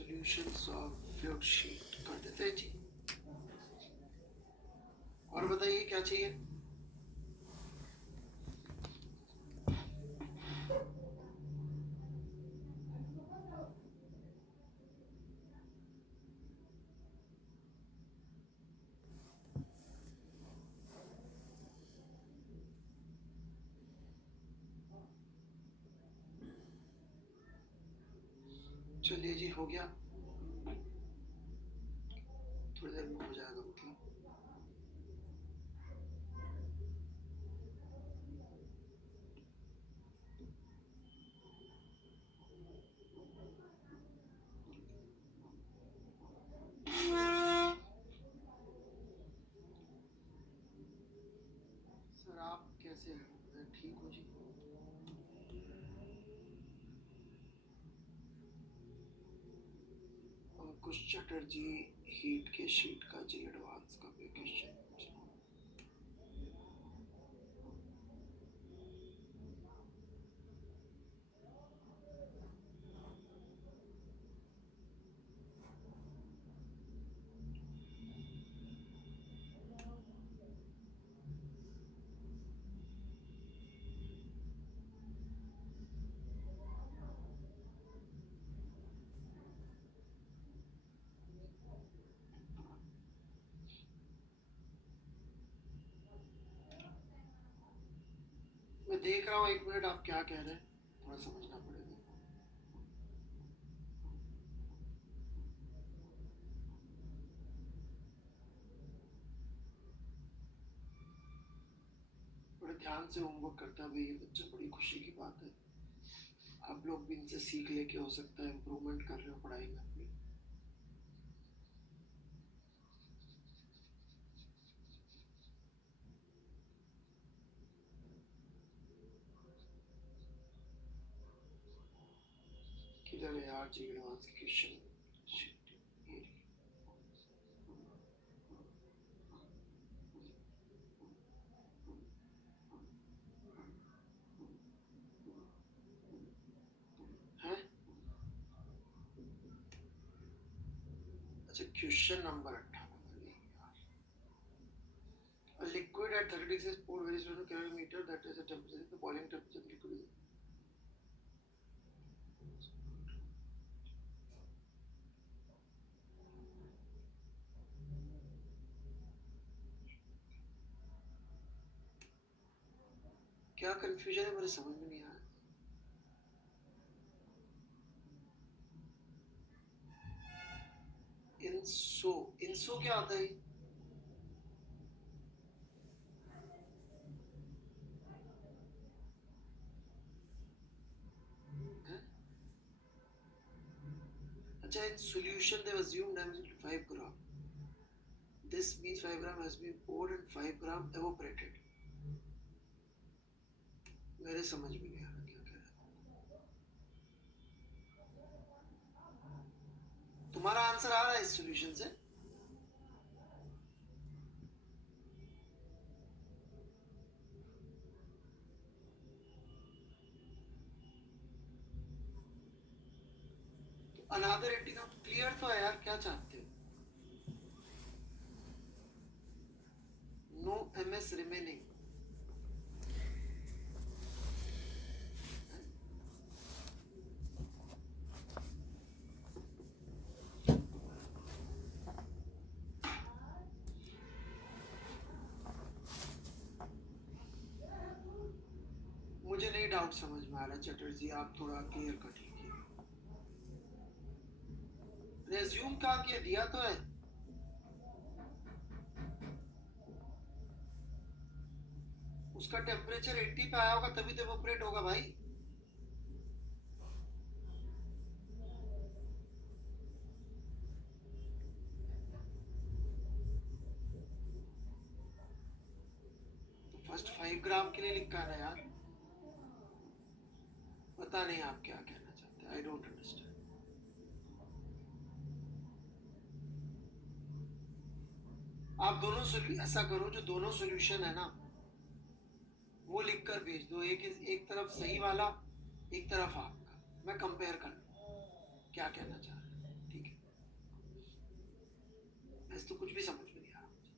Solutions of fluid sheet कर देते हैं जी। और बताइए क्या चाहिए। चलिए जी, हो गया, थोड़ी देर में हो जाएगा मतलब। सर आप कैसे हैं? मैं ठीक हूँ जी। कुछ चटर्जी हीट के शीट का जी एडवांस का पैकेज है। मैं देख रहा हूँ, एक मिनट, आप क्या कह रहे हैं, थोड़ा समझना पड़ेगा। बड़े ध्यान से होमवर्क करता है भाई ये बच्चा, बड़ी खुशी की बात है। आप लोग भी इनसे सीख लेके हो सकता है इम्प्रूवमेंट कर रहे हो पढ़ाई में अपनी। किधर है यार जी एडवांस की क्वेश्चन। है अच्छा, question number 18। A liquid at 30 degrees is poured very slowly to carry a meter, that is the temperature, the boiling temperature of the liquid is. क्या कंफ्यूजन है, मुझे समझ में नहीं आया। इंसो, इंसो क्या आता है? अच्छा, in solution they have assumed dimension 5 gram. This means 5 gram has been poured and 5 gram evaporated. मेरे समझ में नहीं आ रहा क्या कह रहा है। तुम्हारा आंसर आ रहा है इस सॉल्यूशन से? तो अनदर इंटीग्रल क्लियर तो है यार, क्या चाहते हो? No MS remaining. मुझे नहीं डाउट समझ में आ रहा चटर्जी, आप थोड़ा क्लियर कट लीजिए। रेज्यूम कहाँ किया, दिया तो है। उसका टेम्परेचर 80 पे आया होगा तभी तो इवेपोरेट होगा भाई। तो फर्स्ट 5 ग्राम के लिए लिखा है ना यार। पता नहीं आप क्या कहना चाहते हैं, आई डोंट अंडरस्टैंड। आप दोनों ऐसा करो, जो दोनों सॉल्यूशन है ना वो लिख कर भेज दो, एक तरफ सही वाला, एक तरफ आपका, मैं कंपेयर कर लूँ क्या कहना चाह रहे हैं। ठीक है। गाइस तो कुछ भी समझ में नहीं आ रहा मुझे।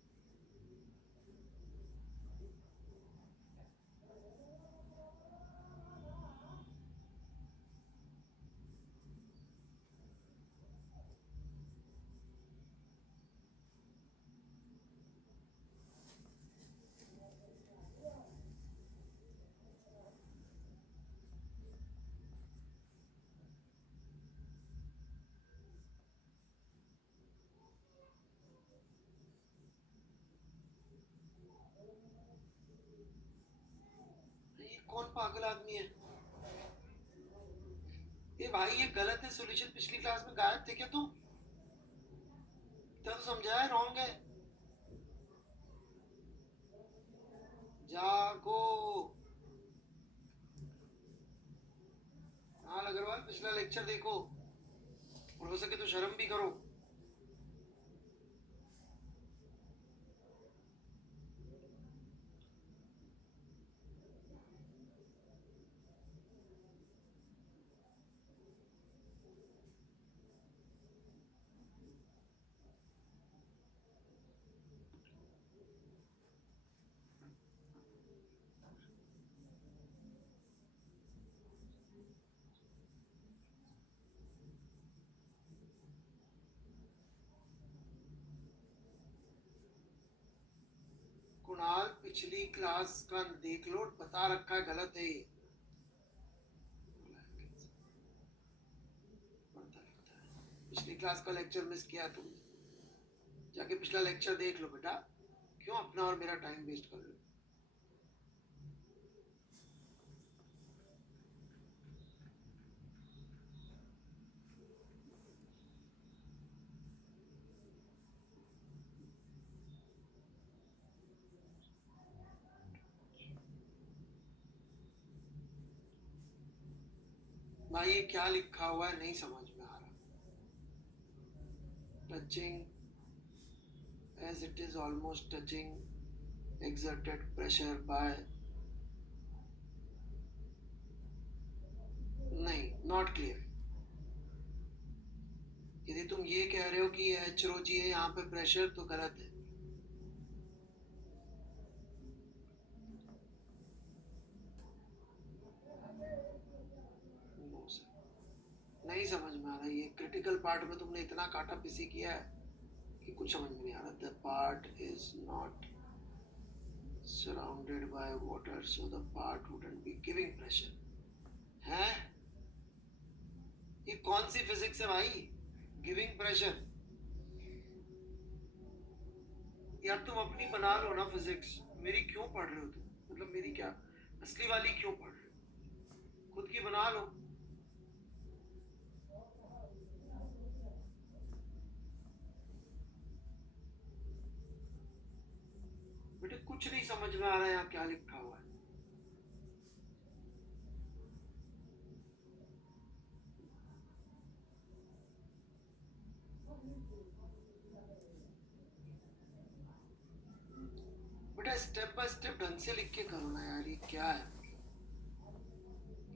ये कौन पागल आदमी है? ये भाई ये गलत है सॉल्यूशन, पिछली क्लास में गायब थे क्या तुम? तब समझाया रॉन्ग है। जागो। हाँ अग्रवाल, पिछला लेक्चर देखो और हो सके तो शर्म भी करो। कुणाल पिछली क्लास का देख लो, बता रखा है गलत है ये। पिछली क्लास का लेक्चर मिस किया तुमने, जाके पिछला लेक्चर देख लो बेटा। क्यों अपना और मेरा टाइम वेस्ट कर रहे हो? भाई ये क्या लिखा हुआ है नहीं समझ में आ रहा। Touching as it is almost touching exerted pressure by, नहीं नॉट क्लियर। यदि तुम ये कह रहे हो कि एच रो जी है यहाँ पे प्रेशर, तो गलत है। No, sir. नहीं समझ में आ रहा। ये क्रिटिकल पार्ट में तुमने इतना काटा पीसी किया है कि कुछ समझ में नहीं आ रहा। The part is not surrounded by water so the part wouldn't be giving pressure। हैं? ये कौन सी फिजिक्स है भाई? Giving pressure? यार तुम अपनी बना लो ना फिजिक्स, मेरी क्यों पढ़ रहे हो तुम? मतलब मेरी क्या असली वाली क्यों पढ़ रहे हो? खुद की बना लो। बेटे कुछ नहीं समझ में आ रहा है यहाँ क्या लिखा हुआ है। बेटा स्टेप बाय स्टेप ढंग से लिख के करो ना यार, ये क्या है?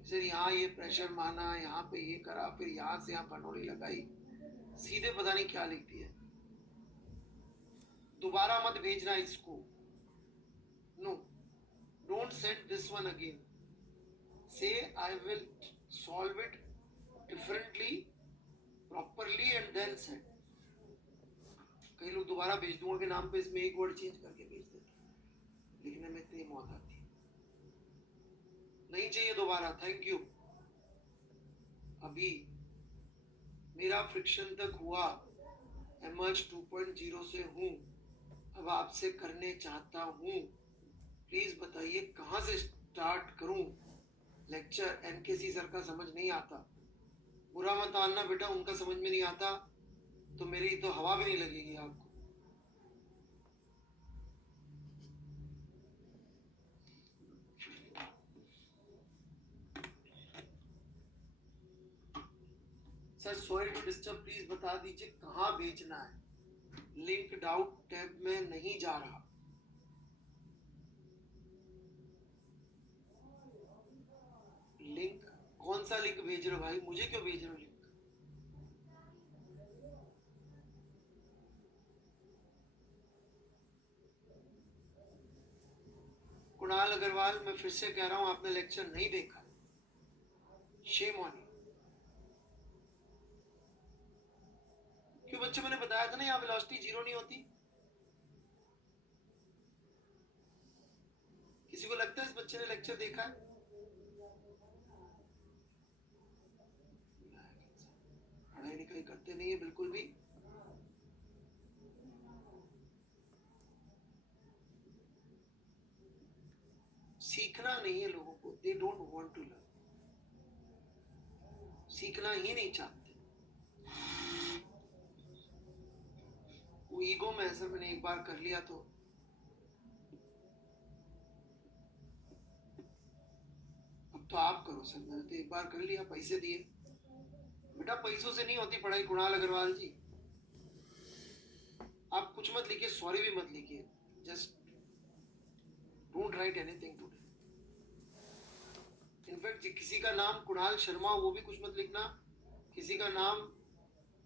सर यहाँ ये प्रेशर माना, यहाँ पे ये करा, फिर यहाँ से यहाँ कनोली लगाई, सीधे पता नहीं क्या लिख दिया। दोबारा मत भेजना इसको। No, don't send this one again. So I will solve it differently properly and then send. कई लोग दोबारा भेज दूंगा के नाम पे इसमें एक वर्ड चेंज करके भेज देते, लिखने में इतनी मौत आती है। नहीं चाहिए दोबारा, थैंक यू। अभी मेरा फ्रिक्शन तक हुआ, एमर्ज 2.0 से हूँ, अब आपसे करने चाहता हूँ। प्लीज बताइए कहाँ से स्टार्ट करूँ? लेक्चर एनकेसी सर का समझ नहीं आता। बुरा मत मानना बेटा, उनका समझ में नहीं आता तो मेरी तो हवा भी नहीं लगेगी आपको। Sir sorry to disturb, please बता दीजिए कहाँ भेजना है। लिंक डाउट टैब में नहीं जा रहा। लिंक कौन सा लिंक भेज रहे हो भाई? मुझे क्यों भेज रहे हो लिंक? अग्रवाल, मैं फिर से कह रहा हूं, आपने लेक्चर नहीं देखा, शेम ऑन यू। क्यों बच्चों, मैंने बताया था ना यहाँ वेलोसिटी जीरो नहीं होती। किसी को लगता है इस बच्चे ने लेक्चर देखा है? पढ़ाई लिखाई करते नहीं है बिल्कुल भी। सीखना नहीं है लोगों को, they don't want to learn, सीखना ही नहीं चाहते। वो ईगो में ऐसा, मैंने एक बार कर लिया तो अब तो आप करो सर, मैंने तो एक बार कर लिया, पैसे दिए। बेटा पैसों से नहीं होती पढ़ाई कुणाल अग्रवाल जी। आप कुछ मत लिखिए, सॉरी भी मत लिखिए, just don't write anything today. In fact किसी का नाम कुणाल शर्मा हो वो भी कुछ मत लिखना, किसी का नाम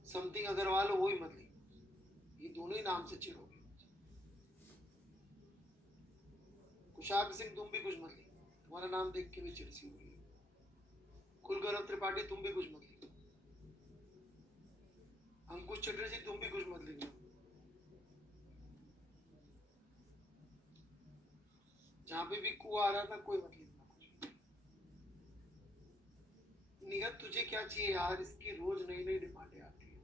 समथिंग अग्रवाल हो वो भी मत लिखना, ये दोनों ही नाम से चिढ़ोगे। कुशाग सिंह तुम भी कुछ मत लिखना, तुम्हारा नाम देख के भी चिढ़ सी होगी। कुलगौरव त्रिपाठी तुम भी कुछ मत लिखना, अंकुश चटर्जी तुम भी कुछ मत लिखना। जहां पे भी कु आ रहा था कोई मत लिखना कुछ। निगत तुझे क्या चाहिए यार, इसकी रोज नई नई डिमांडें आती है।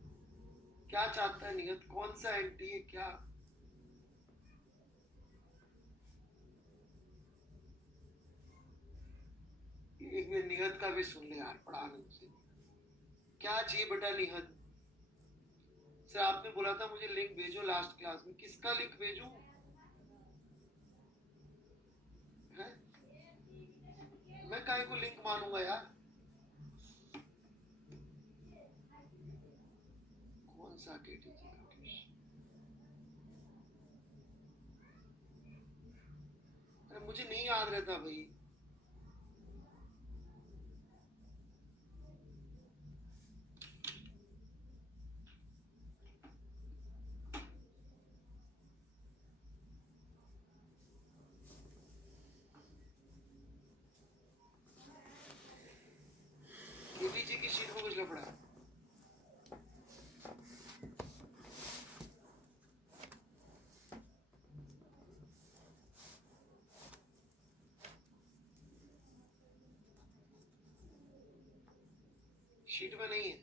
क्या चाहता है निगत, कौन सा एंटी है क्या? एक बार निगत का भी सुन ले यार, पढ़ा नहीं उसे। क्या चाहिए बेटा निगत? सर आपने बोला था मुझे लिंक भेजो लास्ट क्लास में, किसका लिंक भेजूं? है? मैं काहे को लिंक मानूंगा यार? कौन सा केटी जी का केस? अरे मुझे नहीं याद रहता भाई। केटी जी की शीट में कुछ लफड़ा है। शीट में नहीं है।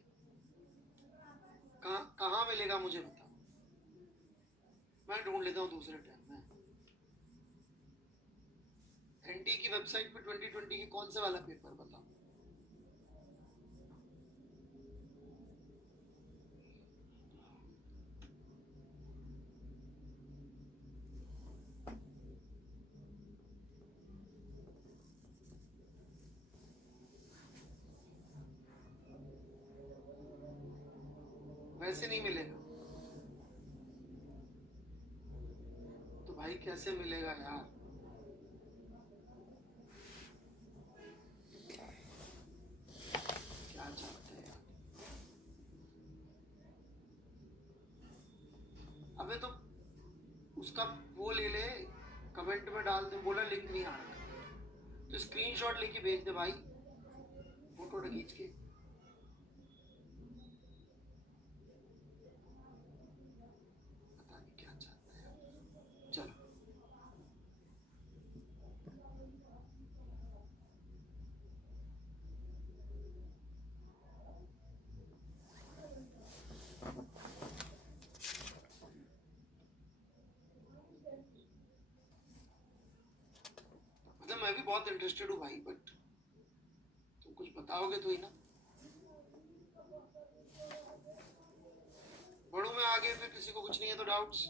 कहाँ मिलेगा मुझे बताओ, मैं ढूंढ लेता हूँ दूसरे टाइम में। एनटी की वेबसाइट पे 2020 की कौन सा वाला पेपर बताओ? वैसे नहीं मिलेगा तो भाई कैसे मिलेगा यार? क्या चाहते हैं यार? अबे तो उसका वो ले ले, कमेंट में डाल दे, बोला लिंक नहीं आ रहा तो स्क्रीनशॉट लेके भेज दे भाई, फोटो खींच के। पता नहीं क्या चाहता है यार। चलो मतलब मैं भी बहुत इंटरेस्टेड हूँ भाई, बट तुम कुछ बताओगे तो ही ना। बढ़ू मैं आगे, फिर किसी को कुछ नहीं है तो डाउट्स।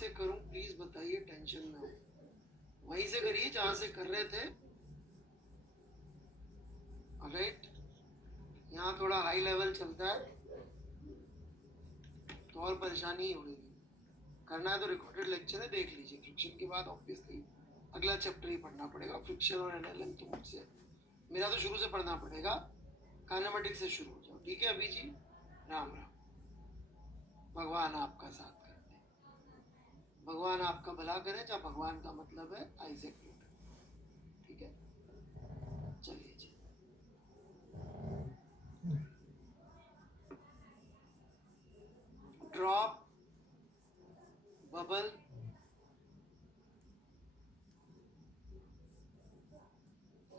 से करूं प्लीज बताइए, टेंशन में हूं। वहीं से करिए जहां से कर रहे थे। ऑलराइट, यहाँ थोड़ा हाई लेवल चलता है तो और परेशानी ही होगी। करना है तो रिकॉर्डेड लेक्चर है, देख लीजिए। फ्रिक्शन के बाद ऑब्वियसली अगला चैप्टर ही पढ़ना पड़ेगा, फ्रिक्शन और एनएलएम। तो मुझसे मेरा तो शुरू से पढ़ना पड़ेगा, काइनेमेटिक्स से शुरू हो जाओ, ठीक है अभी जी। राम राम। भगवान आपका साथ करते, भगवान आपका भला करे। जब भगवान का मतलब है आइजैक न्यूटन, ठीक है। चलिए जी, ड्रॉप, बबल,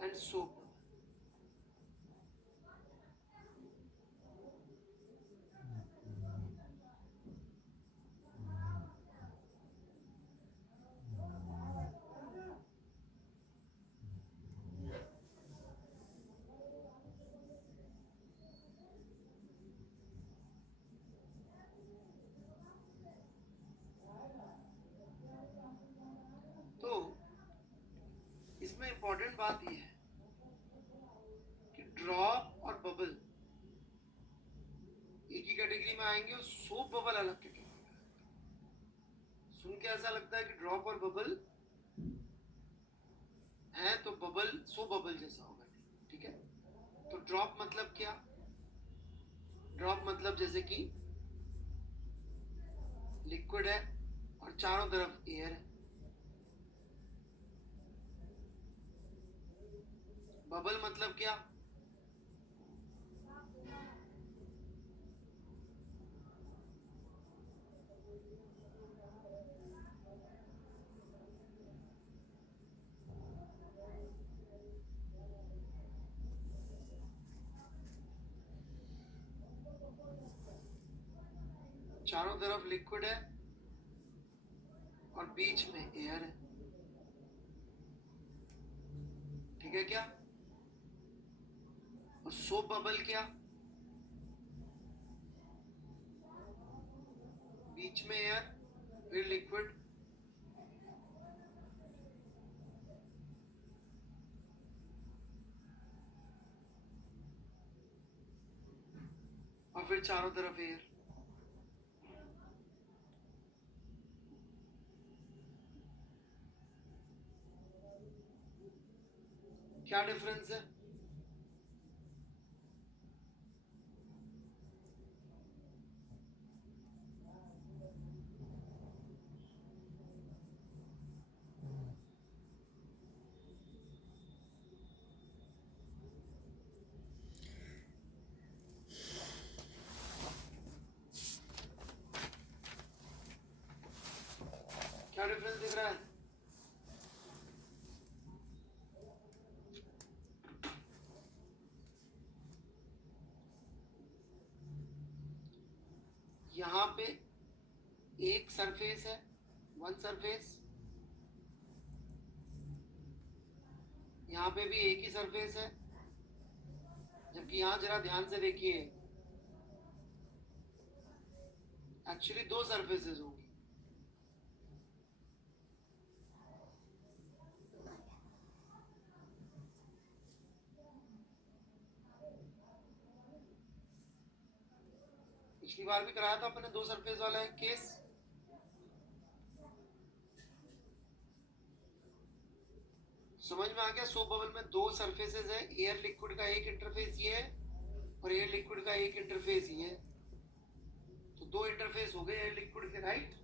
एंड सोप। तो इसमें इंपॉर्टेंट बात यह है कि ड्रॉप और बबल एक ही कैटेगरी में आएंगे और सोप बबल अलग कैटेगरी में आएंगे। सुन के ऐसा लगता है कि ड्रॉप और बबल है तो बबल सोप बबल जैसा होगा, ठीक है। तो ड्रॉप मतलब क्या? ड्रॉप मतलब जैसे कि लिक्विड है और चारों तरफ एयर है। बबल मतलब क्या? चारों तरफ लिक्विड है और बीच में एयर है, ठीक है क्या? और सोप बबल क्या? बीच में एयर, फिर लिक्विड, और फिर चारों तरफ एयर। क्या डिफरेंस है? क्या डिफरेंस दिख रहा है? यहाँ पे एक सरफेस है, वन सरफेस। यहाँ पे भी एक ही सरफेस है, जबकि यहाँ जरा ध्यान से देखिए, एक्चुअली दो सरफेसेस होंगी। पिछली बार भी कराया था अपने दो सरफेस वाला एक केस। समझ में आ गया? सोप बबल में दो सरफेसेस है, एयर लिक्विड का एक इंटरफेस ये है और एयर लिक्विड का एक इंटरफेस ये है। तो दो इंटरफेस हो गए एयर लिक्विड के, राइट।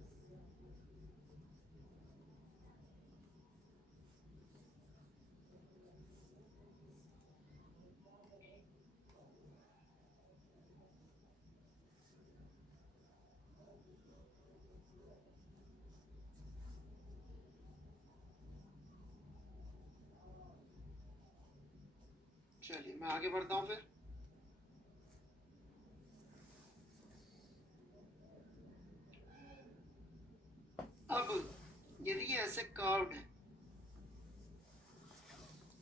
चलिए मैं आगे बढ़ता हूं फिर। अब यदि ये ऐसे कर्व्ड है,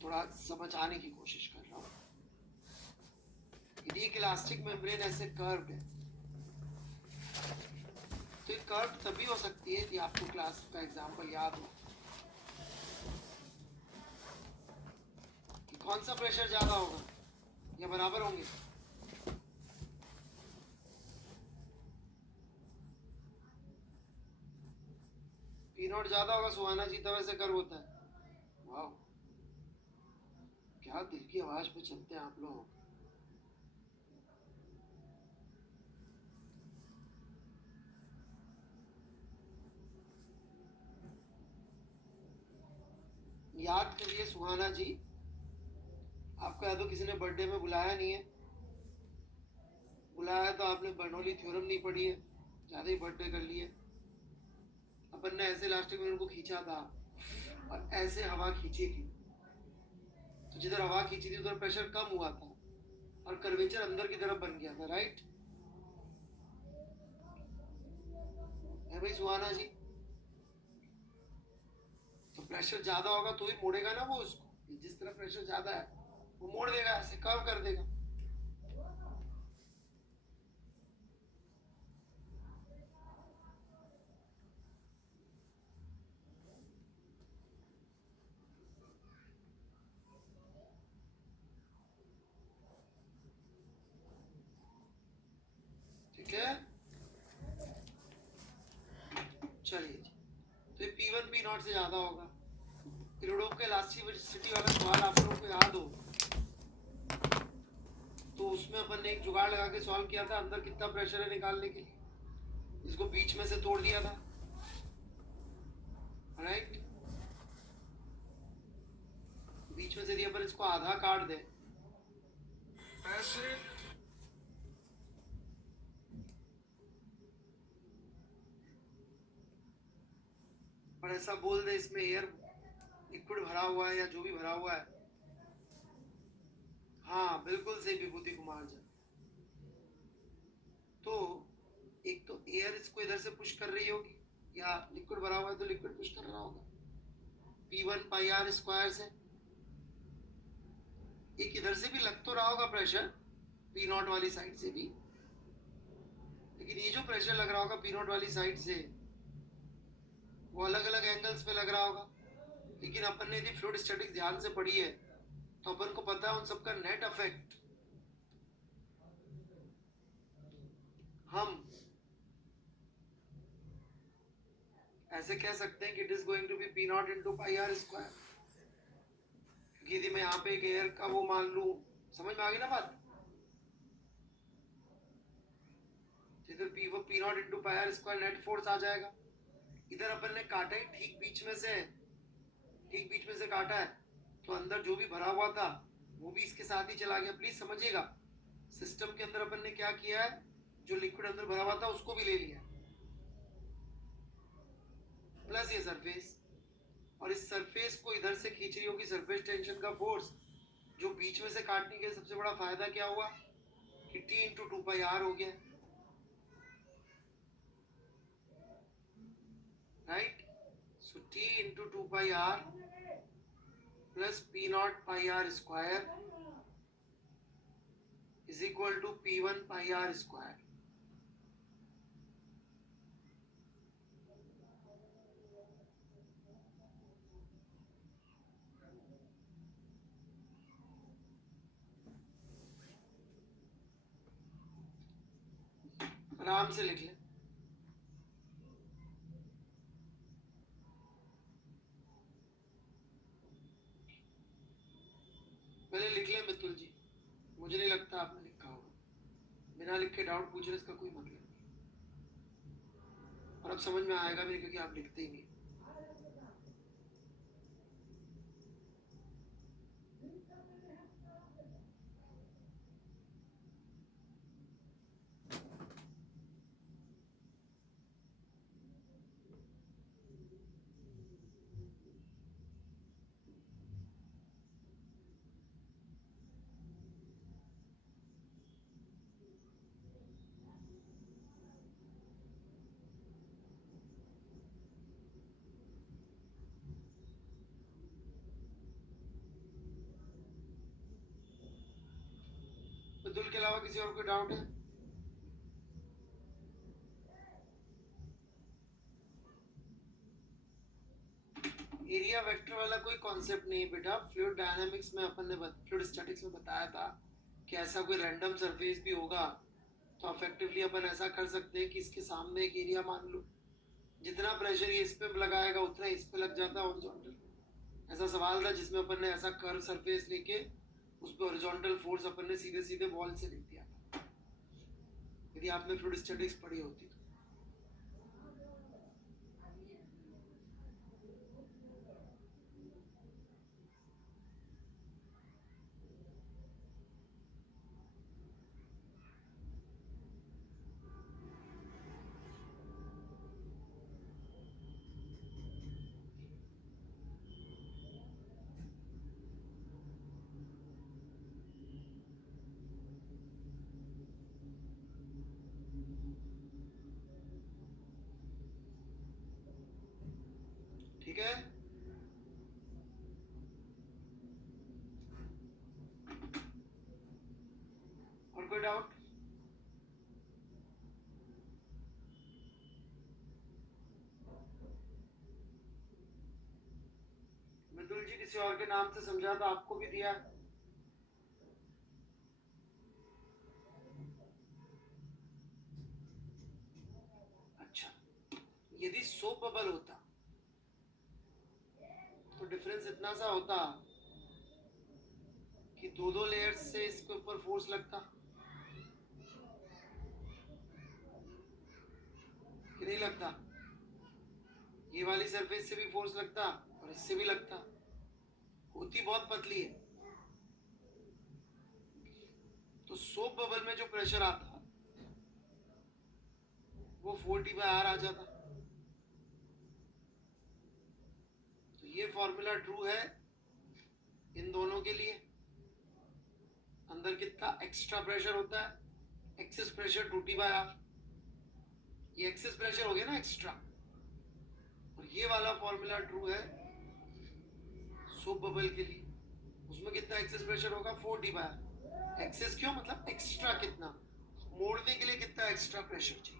थोड़ा समझाने की कोशिश कर रहा हूं। यदि एक इलास्टिक मेम्ब्रेन ऐसे कर्व्ड है तो ये कर्व तभी हो सकती है कि आपको क्लास का एग्जाम्पल याद हो कि कौन सा प्रेशर ज्यादा होगा या बराबर होंगे। पी नॉट ज्यादा होगा सुहाना जी, तब ऐसे कर्व होता है। वाह, क्या दिल की आवाज पे चलते हैं आप लोग। याद करिए सुहाना जी, आपको या तो किसी ने बर्थडे में बुलाया नहीं है, बुलाया तो आपने बर्नौली थ्योरम नहीं पढ़ी है, ज्यादा ही बर्थडे कर लिए। अपन ने ऐसे इलास्टिक मिरर को खींचा था और ऐसे हवा खींची थी, तो जिधर हवा खींची थी उधर प्रेशर कम हुआ था और कर्वेचर अंदर की तरफ बन गया था, राइट है भाई सुहाना जी। तो प्रेशर ज्यादा होगा तो ही मोड़ेगा ना वो उसको, जिस तरह प्रेशर ज्यादा है वो मोड़ देगा, ऐसे कर्व कर देगा। ठीक है, चलिए जी। तो ये P1 P0 से ज्यादा होगा। किरडोफ का इलास्टिसिटी वाला सवाल आप लोगों को याद हो तो उसमें अपन ने एक जुगाड़ लगा के सॉल्व किया था, अंदर कितना प्रेशर है निकालने के लिए, इसको बीच में से तोड़ दिया था, राइट। बीच में से यदि अपन इसको आधा काट दें ऐसे, और ऐसा बोल दे इसमें एयर लिक्विड भरा हुआ है या जो भी भरा हुआ है, हाँ बिल्कुल सही विभूति कुमार जी। तो एक तो एयर इसको इधर से पुश कर रही होगी या लिक्विड भरा हुआ है तो लिक्विड पुश कर रहा होगा P1 पाई आर स्क्वायर से। एक इधर से भी लग तो रहा होगा प्रेशर P0 वाली साइड से भी, लेकिन ये जो प्रेशर लग रहा होगा P0 वाली साइड से वो अलग अलग एंगल्स पे लग रहा होगा। लेकिन अपन ने यदि फ्लूइड स्टैटिक्स ध्यान से पढ़ी है तो अपन को पता है उन सबका नेट इफेक्ट हम ऐसे कह सकते हैं कि it is going to be P0 into pi r square. क्योंकि यदि मैं यहाँ पे एक एयर का वो मान लूं, समझ में आ गई ना बात, इधर P0 into pi r square net force आ जाएगा। इधर अपन ने काटा ही ठीक बीच में से, ठीक बीच में से काटा है, तो अंदर जो भी भरा हुआ था वो भी इसके साथ ही चला गया। प्लीज समझिएगा, सिस्टम के अंदर अपन ने क्या किया है, जो लिक्विड अंदर भरा हुआ था उसको भी ले लिया, प्लस ये सरफेस, और इस सरफेस को इधर से खींच रही होगी सरफेस टेंशन का फोर्स। जो बीच में से काटने के सबसे बड़ा फायदा क्या हुआ कि T इंटू 2πr हो गया, right. So T into 2πr plus P0 pi r square is equal to P1 pi r square. आराम से लिख ले, पहले लिख ले मितुल जी, मुझे नहीं लगता आपने लिखा होगा, बिना लिख के डाउट पूछ रहे इसका कोई मतलब नहीं, और अब समझ में आएगा भी क्योंकि आप लिखते ही नहीं। मितुल के अलावा किसी और को डाउट है? एरिया वेक्टर वाला कोई कॉन्सेप्ट नहीं है बेटा। फ्लूइड डायनामिक्स में अपन ने फ्लूइड स्टैटिक्स में बताया था कि ऐसा कोई रैंडम सरफेस भी होगा तो अफेक्टिवली अपन ऐसा कर सकते हैं कि इसके सामने एक एरिया मान लो, जितना प्रेशर ये इस पे लगाएगा उतना इस पे लग जाता है हॉरिजॉन्टल। ऐसा सवाल था जिसमें अपन ने ऐसा कर्व सरफेस लेके उस पर हॉरिजॉन्टल फोर्स अपन ने सीधे सीधे वॉल से लिख दिया था, यदि आपने फ्लूइड स्टैटिक्स पढ़ी होती तो। ठीक है, और कोई डाउट? मृदुल जी किसी और के नाम से समझा तो आपको भी दिया। अच्छा, यदि सोप बबल होता तो डिफरेंस इतना सा होता कि दो दो लेयर्स से इसके ऊपर फोर्स लगता कि नहीं लगता? ये वाली सरफेस से भी फोर्स लगता और इससे भी लगता, होती बहुत पतली है। तो सोप बबल में जो प्रेशर आता वो 4T/R आ जाता। तो ये फॉर्मूला ट्रू है इन दोनों के लिए। अंदर कितना एक्स्ट्रा प्रेशर होता है? Excess pressure 2T/R। ये एक्सेस प्रेशर हो गया ना एक्स्ट्रा, और ये वाला फॉर्मूला ट्रू है सोप बबल के लिए। उसमें कितना एक्सेस प्रेशर होगा? 4T/R। एक्सेस क्यों? मतलब एक्स्ट्रा कितना, मोड़ने के लिए कितना एक्स्ट्रा प्रेशर चाहिए।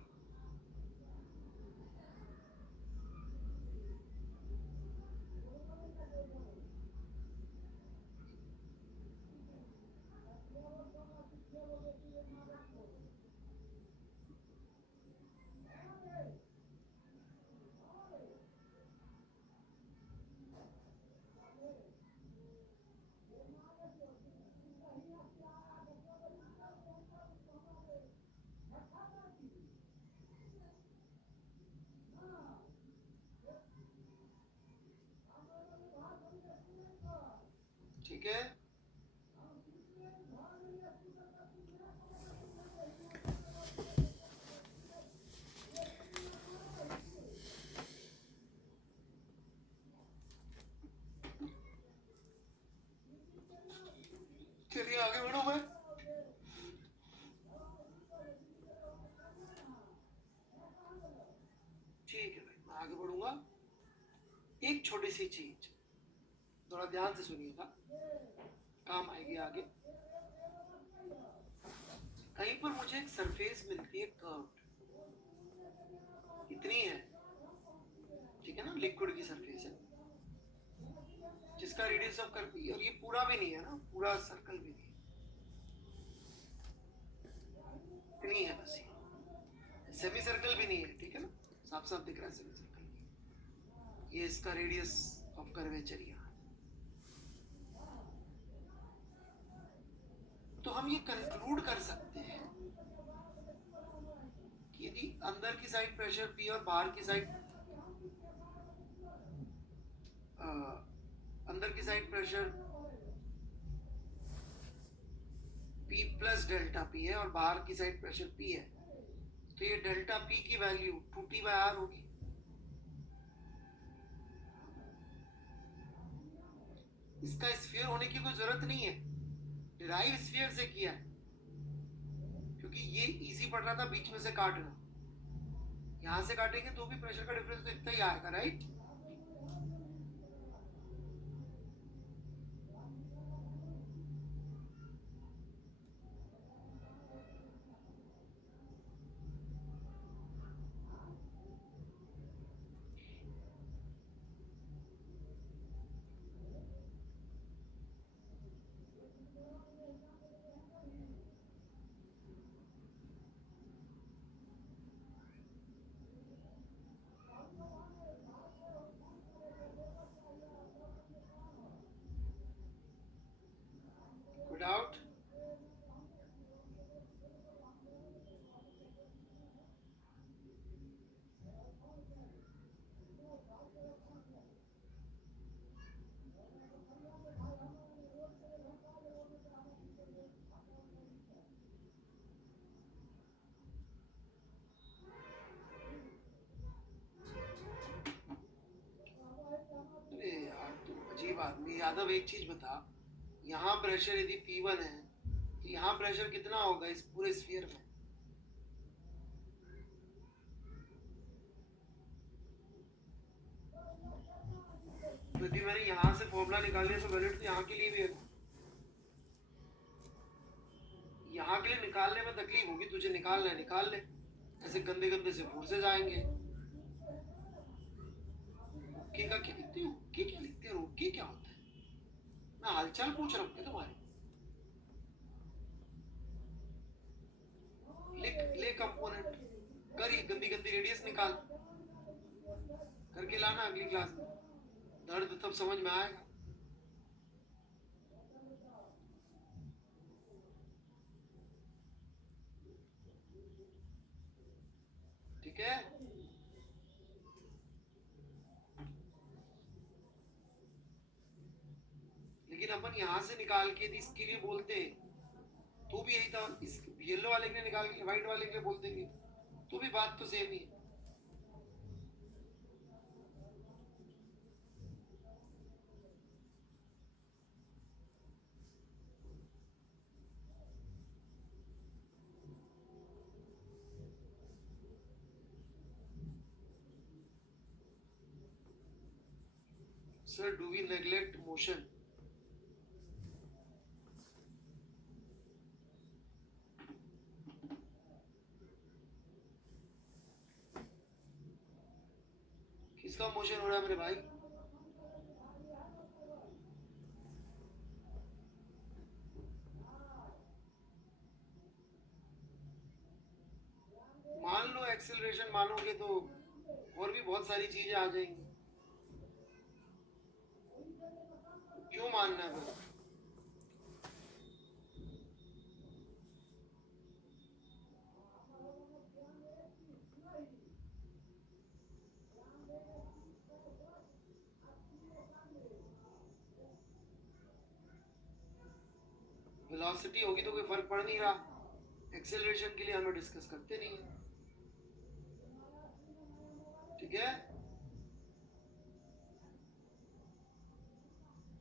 ठीक है, चलिए आगे बढ़ो। मैं ठीक है भाई, मैं आगे बढ़ूंगा। एक छोटी सी चीज थोड़ा ध्यान से सुनिएगा, काम आएगी आगे। कहीं पर मुझे एक सरफेस मिलती है कर्व्ड, इतनी है, ठीक है ना, लिक्विड की सरफेस है जिसका रेडियस ऑफ कर्व भी, और ये पूरा भी नहीं है ना, पूरा सर्कल भी नहीं है, इतनी है बस। ये सेमी सर्कल भी नहीं है, ठीक है ना, साफ साफ दिख रहा है सेमी सर्कल नहीं। ये इसका रेडियस ऑफ कर्वेचर यहाँ। तो हम ये कंक्लूड कर सकते हैं कि यदि अंदर की साइड प्रेशर P और बाहर की साइड अंदर की side pressure P plus delta P है और बाहर की साइड प्रेशर P है, तो ये डेल्टा P की वैल्यू 2T/R होगी। इसका स्फीयर होने की कोई जरूरत नहीं है, डिराइव स्फीयर से किया है, क्योंकि ये इजी पड़ रहा था बीच में से काटना। यहां से काटेंगे तो भी प्रेशर का डिफरेंस तो इतना ही आएगा, राइट? बात में यादव एक चीज बता, यहाँ प्रेशर यदि P1 है तो यहाँ प्रेशर कितना होगा इस पूरे स्फीयर में? तो यदि मैंने यहाँ से फॉर्मूला निकाल लिया तो वैलिड तो यहाँ के लिए भी है। यहाँ के लिए निकालने में तकलीफ होगी, तुझे निकालना है निकाल ले, ऐसे गंदे गंदे से फोर्सेज आएंगे। ओके का क्या लिखते हो? ओके क्या लिखते हो? ओके क्या होता है? मैं हालचाल पूछ रहा हूँ तुम्हारे। लिख ले कंपोनेंट, कर ये गंदी गंदी रेडियस निकाल करके लाना अगली क्लास में, दर्द तब समझ में आएगा। ठीक है, लेकिन अपन यहां से निकाल के इसके लिए बोलते तो भी यही था, इस येलो वाले के लिए निकाल के व्हाइट वाले के लिए बोल देंगे तो भी बात तो सेम ही है। Sir, do we neglect motion? किसका मोशन हो रहा है मेरे भाई? मान लो एक्सेलरेशन मानोगे तो और भी बहुत सारी चीजें आ जाएंगी। क्यों मानना है फिर? वेलोसिटी होगी तो कोई फर्क पड़ नहीं रहा, एक्सेलरेशन के लिए हमें डिस्कस करते नहीं है। ठीक है,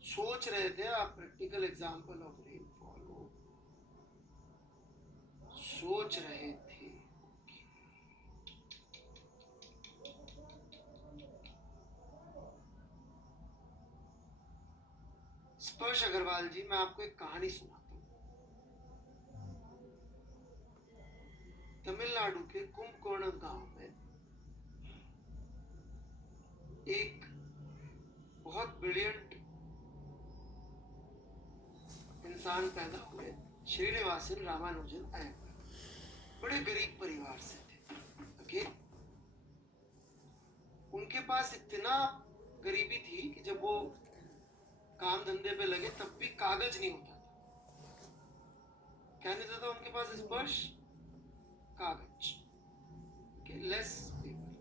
सोच रहे थे आप प्रैक्टिकल एग्जांपल ऑफ रेनफॉल को सोच रहे थे। स्पर्श अग्रवाल जी, मैं आपको एक कहानी सुनाता हूँ। तमिलनाडु के कुंभकोणम गांव में एक बहुत ब्रिलियंट इंसान पैदा हुए, श्रीनिवासन रामानुजन अयंगर। बड़े गरीब परिवार से थे। ओके, उनके पास इतना गरीबी थी कि जब वो काम धंधे पे लगे तब भी कागज नहीं होता था। क्या नहीं होता था उनके पास? स्पर्श कागज के लेस पेपर।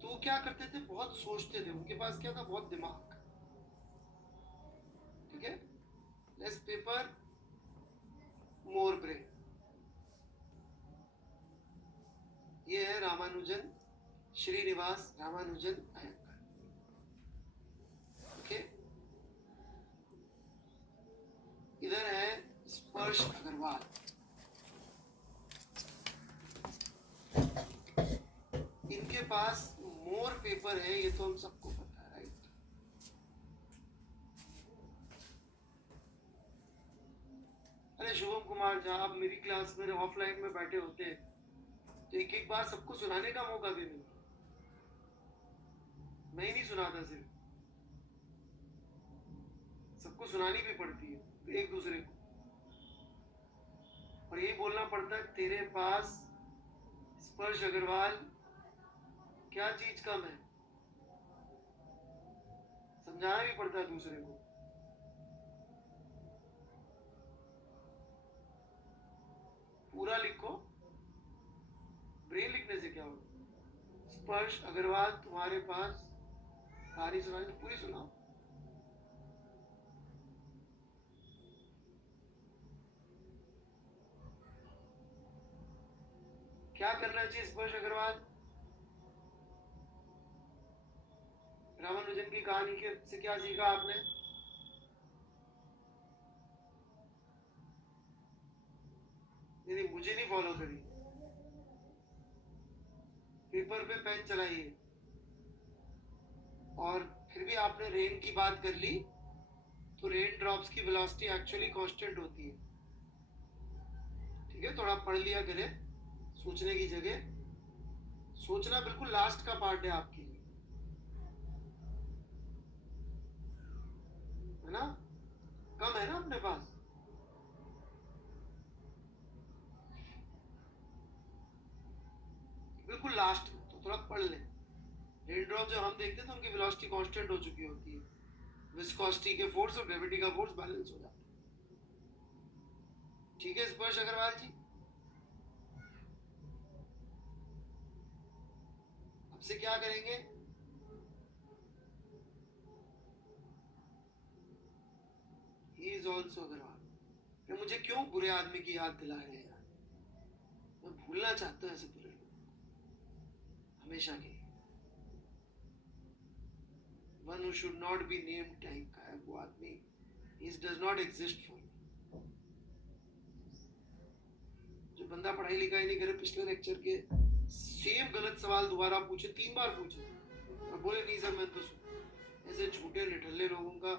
तो वो क्या करते थे? बहुत सोचते थे। उनके पास क्या था? बहुत दिमाग। ठीक है, लेस पेपर मोर ब्रेन। ये है रामानुजन, श्रीनिवास रामानुजन अयंगर। ओके, इधर है स्पर्श अग्रवाल। इनके पास मोर पेपर है, ये तो हम सबको पता है, राइट? अरे शुभम कुमार, जहां आप मेरी क्लास में ऑफलाइन में बैठे होते तो एक एक बार सबको सुनाने का मौका भी मिलता। मैं ही नहीं सुनाता, सिर्फ सबको सुनानी भी पड़ती है एक दूसरे को, और यही बोलना पड़ता है तेरे पास स्पर्श अग्रवाल क्या चीज कम है, समझाना भी पड़ता है दूसरे को। पूरा लिखो, ब्रेन लिखने से क्या होगा? स्पर्श अग्रवाल, तुम्हारे पास कहानी सुनानी तो पूरी सुनाओ। क्या करना चाहिए स्पर्श अग्रवाल? रामानुजन की कहानी के से क्या सीखा आपने? नहीं, मुझे नहीं फॉलो करी। पेपर पे पेन चलाइए। और फिर भी आपने रेन की बात कर ली, तो रेन ड्रॉप्स की वेलोसिटी एक्चुअली कांस्टेंट होती है। ठीक है, थोड़ा पढ़ लिया करें सोचने की जगह। सोचना बिल्कुल लास्ट का पार्ट है आपके लिए, है ना? कम है ना अपने पास? बिल्कुल लास्ट में तो थोड़ा पढ़ लें। रेन ड्रॉप जब हम देखते हैं तो उनकी वेलोसिटी कांस्टेंट हो चुकी होती है, विस्कोसिटी के फोर्स और ग्रेविटी का फोर्स बैलेंस हो जाता है। ठीक है स्पर्श अग्रवाल जी, अब से क्या करेंगे? He is also Agarwal. मुझे क्यों बुरे आदमी की याद दिला रहे हैं यार? मैं भूलना चाहता हूँ ऐसे बुरे लोग हमेशा के लिए। One who should not be named type का है वो आदमी। He does not exist for me. जो बंदा पढ़ाई लिखाई नहीं करे, पिछले लेक्चर के सेम गलत सवाल दोबारा पूछे, 3 बार पूछे और बोले नहीं सर मैं तो सुन। ऐसे झूठे निठल्ले लोगों का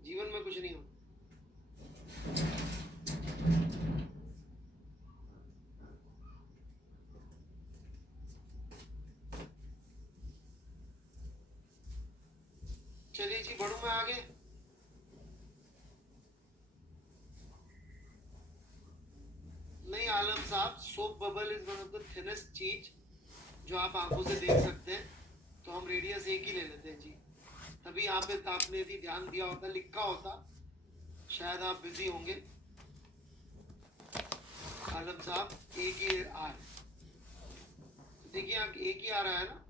जीवन में कुछ नहीं होता। चलिए जी, बढ़ू मैं आगे। नहीं आलम साहब, soap bubble is one of the thinnest चीज जो आप आंखों से देख सकते हैं, तो हम रेडियस एक ही ले लेते हैं जी। तभी यहाँ पे आपने यदि ध्यान दिया होता, लिखा होता, शायद आप बिजी होंगे। आलम साहब एक ही आ रहा है, देखिए एक ही आ रहा है ना,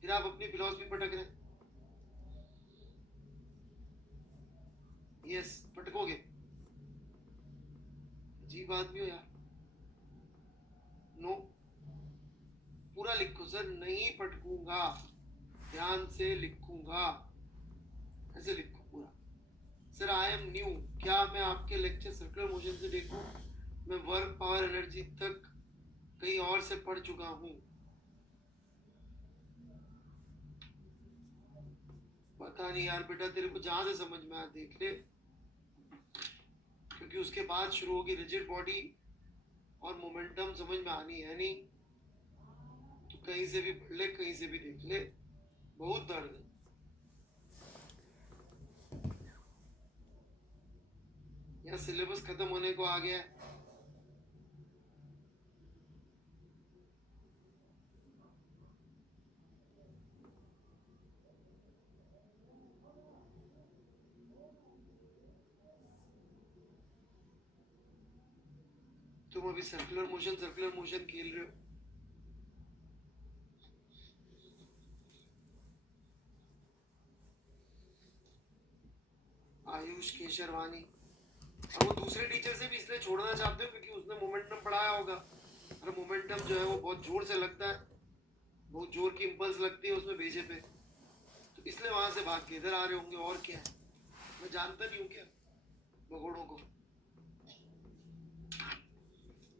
फिर आप अपनी फिलॉसफी पटक रहे हैं। यस, पटकोगे, अजीब आदमी हो यार। नो, पूरा लिखो सर। नहीं पटकूंगा, ध्यान से लिखूंगा, ऐसे लिखो पूरा। सर आई एम न्यू, क्या मैं आपके लेक्चर सर्कुलर मोशन से देखूं? मैं वर्क पावर एनर्जी तक कहीं और से पढ़ चुका हूं। पता नहीं यार बेटा, तेरे को जहां से समझ में आया देख ले, क्योंकि उसके बाद शुरू होगी रिजिड बॉडी और मोमेंटम समझ में आनी है नहीं। तो कहीं से भी पढ़ ले, कहीं से भी देख ले, बहुत दर्द है। यहाँ सिलेबस खत्म होने को आ गया है। तुम अभी सर्कुलर मोशन खेल रहे हो। आयुष केशरवानी, अब वो दूसरे टीचर से भी इसलिए छोड़ना चाहते हो क्योंकि उसने मोमेंटम पढ़ाया होगा, और मोमेंटम जो है वो बहुत जोर से लगता है, बहुत जोर की इंपल्स लगती है उसमें भेजे पे, तो इसलिए वहां से भाग के इधर आ रहे होंगे। और क्या है, मैं जानता नहीं हूँ क्या भगोड़ों को?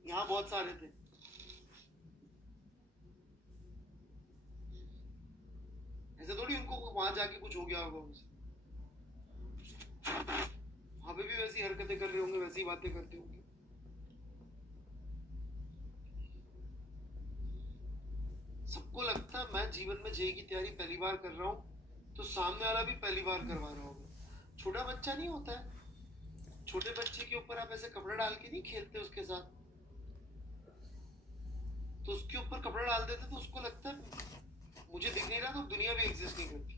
यहाँ बहुत सारे थे। ऐसे थोड़ी उनको वहां जाके कुछ हो गया होगा उनसे, वहां पे भी वैसी हरकतें कर रहे होंगे, वैसी बातें करते होंगे। सबको लगता है मैं जीवन में जेई की तैयारी पहली बार कर रहा हूँ, तो सामने वाला भी पहली बार करवा रहा होगा। छोटा बच्चा नहीं होता है, छोटे बच्चे के ऊपर आप ऐसे कपड़ा डाल के नहीं खेलते उसके साथ, तो उसके ऊपर कपड़ा डाल देते तो उसको लगता है मुझे दिख नहीं रहा, तो दुनिया भी एग्जिस्ट नहीं करती।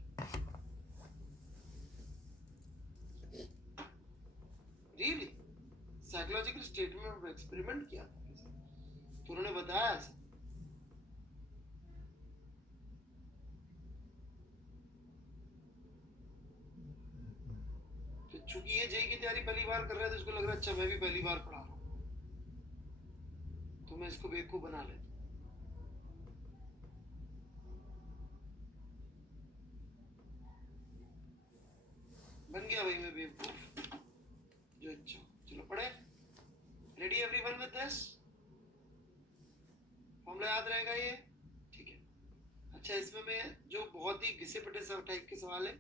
रियली साइकोलॉजिकल स्टेटमेंट में एक्सपेरिमेंट किया था, तो उन्होंने बताया ऐसा। तो चूंकि ये जेई की तैयारी पहली बार कर रहा है, तो इसको लग रहा है अच्छा मैं भी पहली बार पढ़ा रहा हूँ, तो मैं इसको बेवकूफ बना लेता। बन गया भाई मैं बेवकूफ जो अच्छा। चलो पढ़े। Ready everyone with this? Formula याद रहेगा ये? ठीक है। अच्छा इसमें मैं जो बहुत ही घिसे पिटे सब टाइप के सवाल है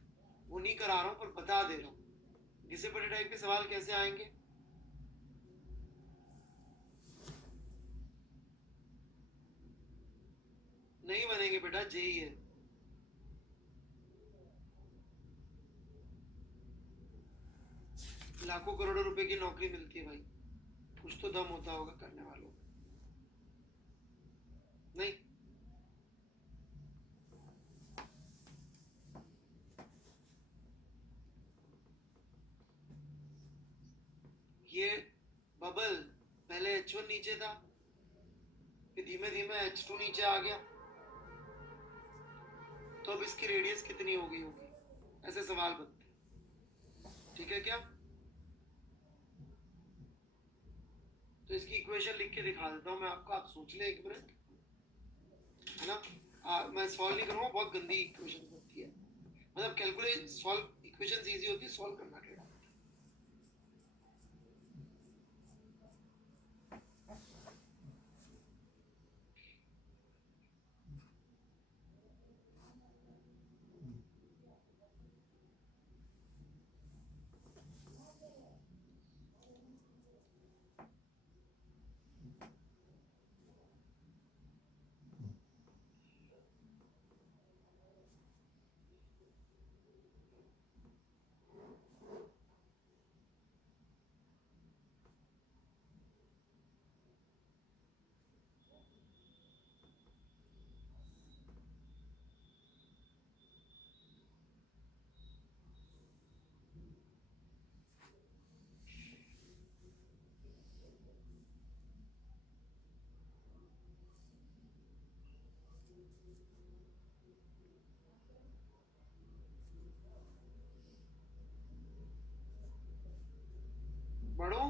वो नहीं करा रहा हूँ पर बता दे रहा हूँ घिसे पिटे टाइप के सवाल कैसे आएंगे। नहीं बनेंगे बेटा, जेई है। लाखों करोड़ों रुपए की नौकरी मिलती है भाई, कुछ तो दम होता होगा करने वालों में। नहीं ये बबल पहले H1 नीचे था, फिर धीमे धीमे H2 नीचे आ गया, तो अब इसकी रेडियस कितनी होगी ऐसे सवाल बनते। ठीक है क्या? तो इसकी इक्वेशन लिख के दिखा देता हूँ मैं आपको, आप सोच ले एक मिनट, है ना। मैं सॉल्व नहीं करूँगा, बहुत गंदी इक्वेशन बनती है, मतलब कैलकुलेट सॉल्व इक्वेशन इजी होती है, सॉल्व करना टेढ़ा। बढ़ो।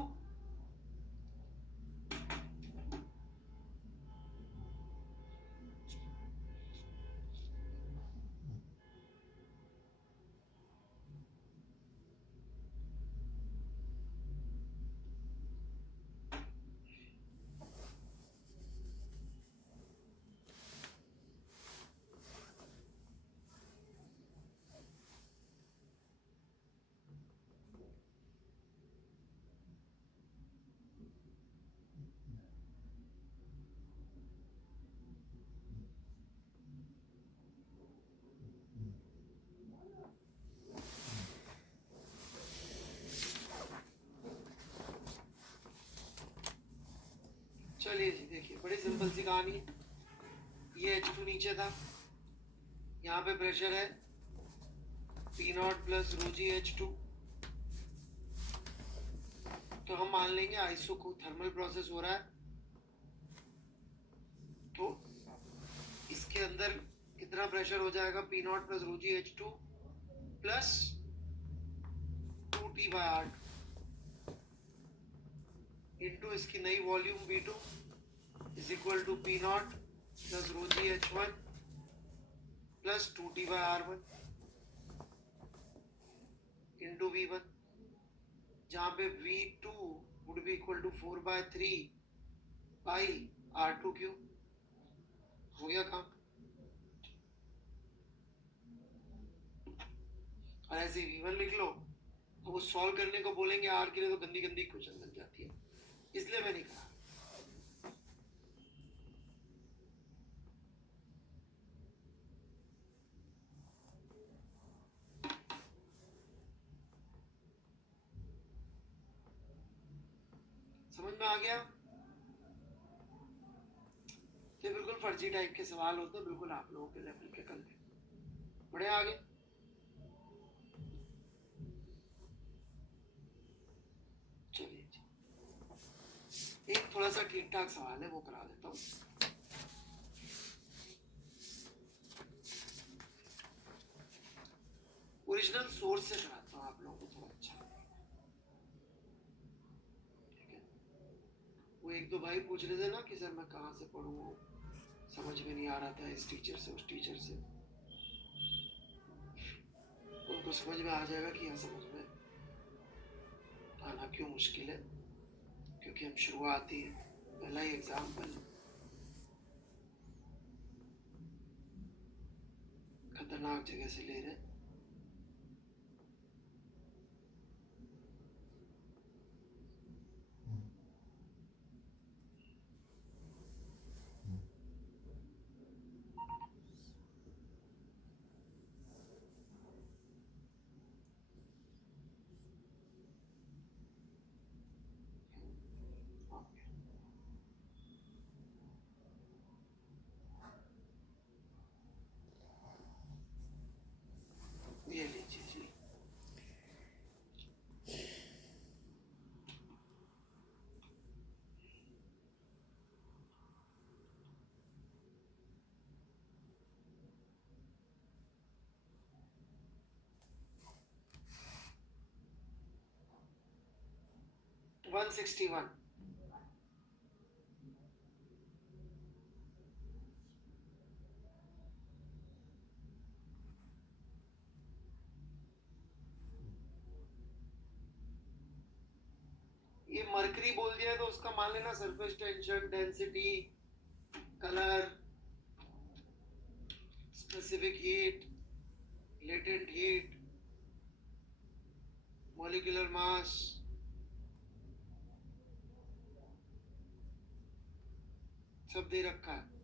चलिए जी देखिए, बड़ी सिंपल सी कहानी है। ये H2 नीचे था, यहाँ पे प्रेशर है P0 plus rho g H2, तो हम मान लेंगे आइसो को थर्मल प्रोसेस हो रहा है, तो इसके अंदर कितना प्रेशर हो जाएगा P0 plus rho g H2 plus 2T/R into इसकी नई volume V2 is equal to P0 plus rho g H1 plus 2T/R1 into V1, जहाँ पे V2 would be equal to 4/3 by R2 cube. हो गया काम। और ऐसे V1 लिख लो, तो वो सॉल्व करने को बोलेंगे R के लिए तो गंदी गंदी क्वेश्चन बन जाती है, इसलिए मैं नहीं कहा। समझ में आ गया? ये बिल्कुल फर्जी टाइप के सवाल होते हैं, बिल्कुल आप लोगों के लेवल के कल बढ़े आगे। चलिए जी, एक थोड़ा सा ठीक ठाक सवाल है वो करा देता हूँ। ओरिजिनल सोर्स से कराता हूँ आप लोगों को थोड़ा अच्छा। ठीक है, वो एक दो भाई पूछ रहे थे ना कि सर मैं कहाँ से पढ़ूँ, समझ में नहीं आ रहा था इस टीचर से उस टीचर से, उनको समझ में आ जाएगा कि यहाँ समझ में आना क्यों मुश्किल है? क्योंकि हम शुरुआती पहला ही एग्जाम्पल खतरनाक जगह से ले रहे हैं। ये लीजिए जी। वन 61। ये मरकरी बोल दिया है तो उसका मान लेना surface tension, density, colour, specific heat, latent heat, molecular mass, सब दे रखा है।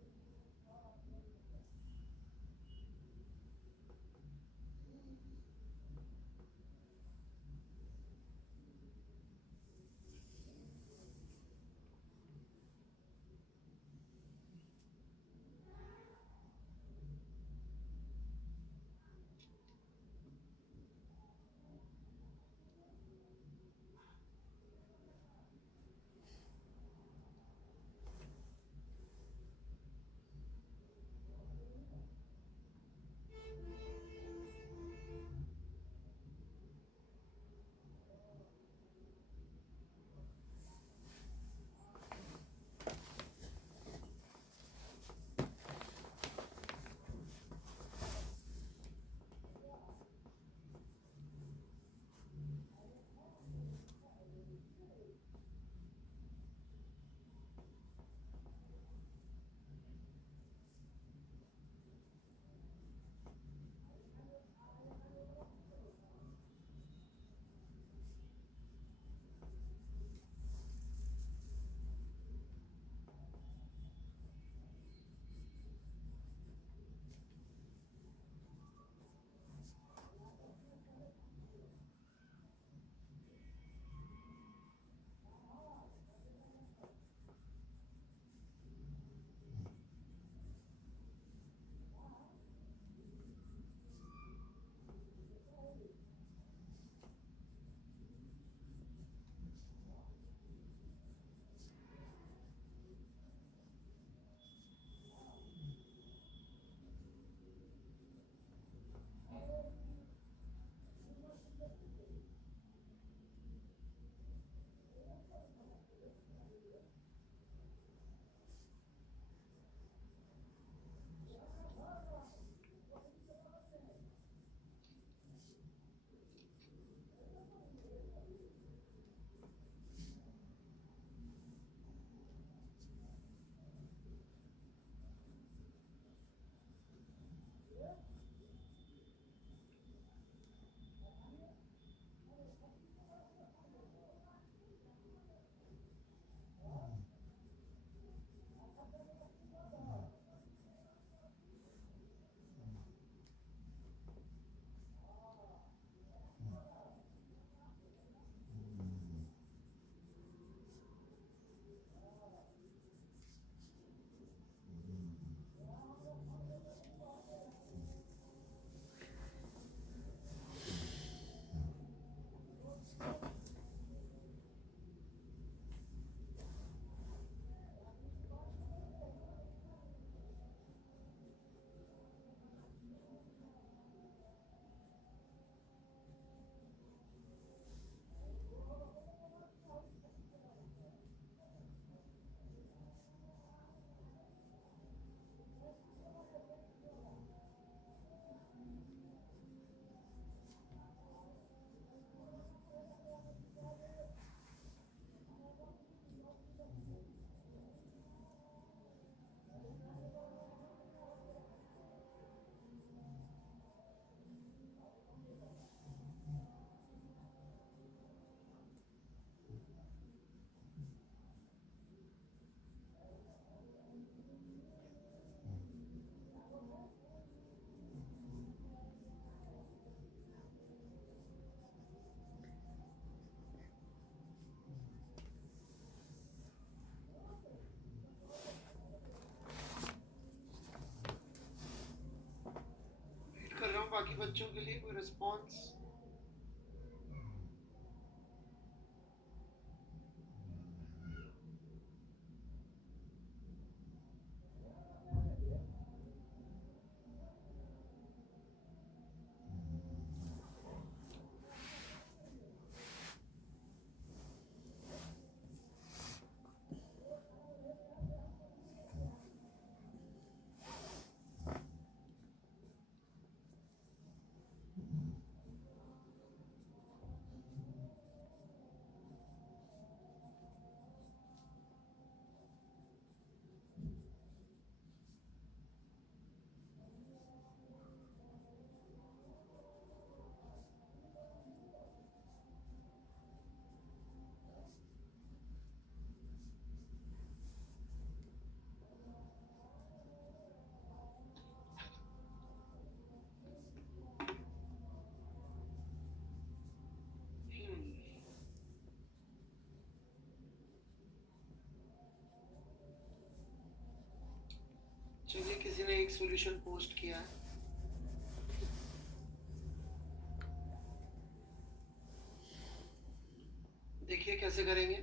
बाकी बच्चों के लिए कोई रिस्पॉन्स? चलिए, किसी ने एक सॉल्यूशन पोस्ट किया है। देखिए कैसे करेंगे।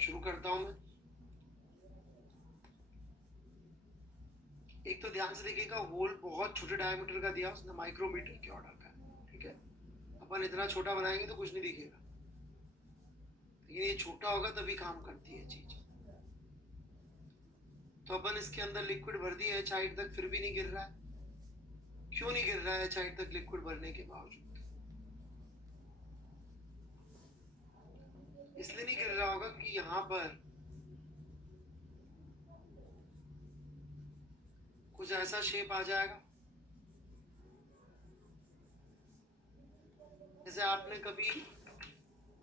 शुरू करता हूं मैं। एक तो ध्यान से देखिएगा, होल बहुत छोटे डायमीटर का दिया उसने, माइक्रोमीटर के ऑर्डर का। ठीक है, अपन इतना छोटा बनाएंगे तो कुछ नहीं दिखेगा, ये छोटा होगा तभी काम करती है चीज। तो अपन इसके अंदर लिक्विड भर दिया है हाइट तक, फिर भी नहीं गिर रहा है। क्यों नहीं गिर रहा है हाइट तक लिक्विड भरने के बावजूद? इसलिए नहीं गिर रहा होगा कि यहां पर कुछ ऐसा शेप आ जाएगा, जैसे आपने कभी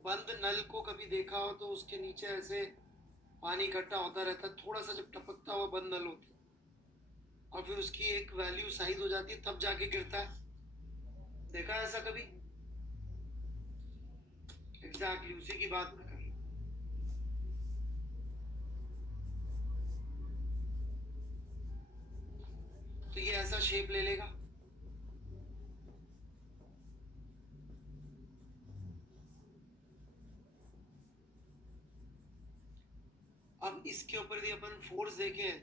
बंद नल को कभी देखा हो तो उसके नीचे ऐसे पानी इकट्ठा होता रहता है, थोड़ा सा जब टपकता हुआ बंद नल होता है और फिर उसकी एक वैल्यू साइज हो जाती है, तब जाके गिरता है। देखा है ऐसा कभी? एग्जैक्टली उसी की बात मैं कर रहा हूं। तो ये ऐसा शेप ले लेगा। अब इसके ऊपर यदि अपन फोर्स देखें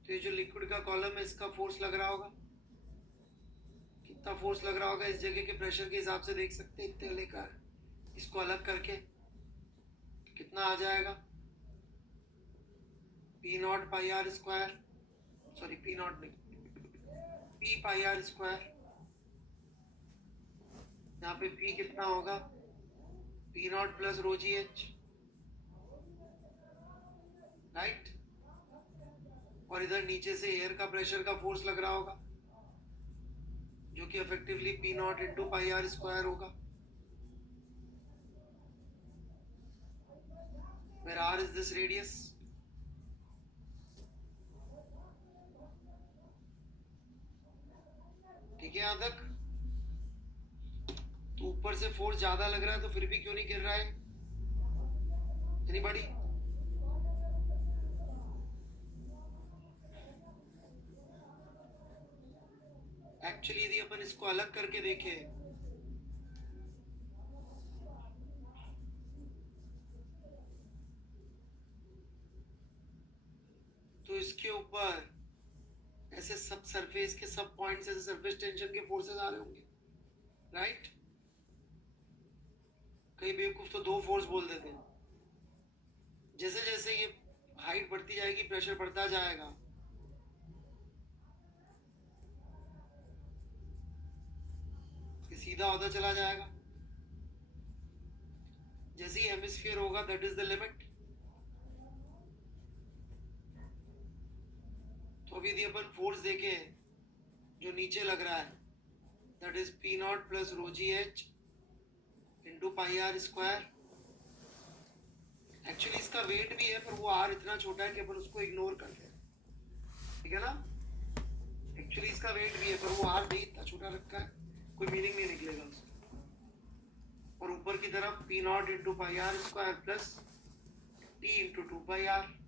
तो ये जो लिक्विड का कॉलम है इसका फोर्स लग रहा होगा। कितना फोर्स लग रहा होगा इस जगह के प्रेशर के हिसाब से देख सकते हैं। इतने लेकर इसको अलग करके कितना आ जाएगा? P naught pi r square, sorry P naught नहीं, पी पाई आर स्क्वायर। यहाँ पे पी कितना होगा? P naught plus rho g h, right. और इधर नीचे से एयर का प्रेशर का फोर्स लग रहा होगा, जो कि effectively P naught into pi r square होगा, where r is this radius। ठीक है, यहां तक तो ऊपर से फोर्स ज्यादा लग रहा है, तो फिर भी क्यों नहीं गिर रहा है? एनीबॉडी? एक्चुअली यदि अपन इसको अलग करके देखें तो इसके ऊपर ऐसे सब सरफेस के सब पॉइंट्स ऐसे सरफेस टेंशन के फोर्सेस आ रहे होंगे, राइट। कई बेवकूफ तो दो फोर्स बोल देते हैं। जैसे जैसे ये हाइट बढ़ती जाएगी, प्रेशर बढ़ता जाएगा, ये सीधा होता चला जाएगा। जैसे ही हेमिस्फीयर होगा, दैट इज द लिमिट। तो अभी यदि अपन फोर्स देखें जो नीचे लग रहा है, that is P naught plus rho g h into pi r square. Actually इसका वेट भी है, पर वो आर इतना छोटा है कि अपन उसको इग्नोर करते हैं, ठीक है ना। एक्चुअली इसका वेट भी है, पर वो आर नहीं इतना छोटा रखा है, कोई मीनिंग नहीं निकलेगा उसका। और ऊपर की तरफ P naught into pi r square plus T into two pi r.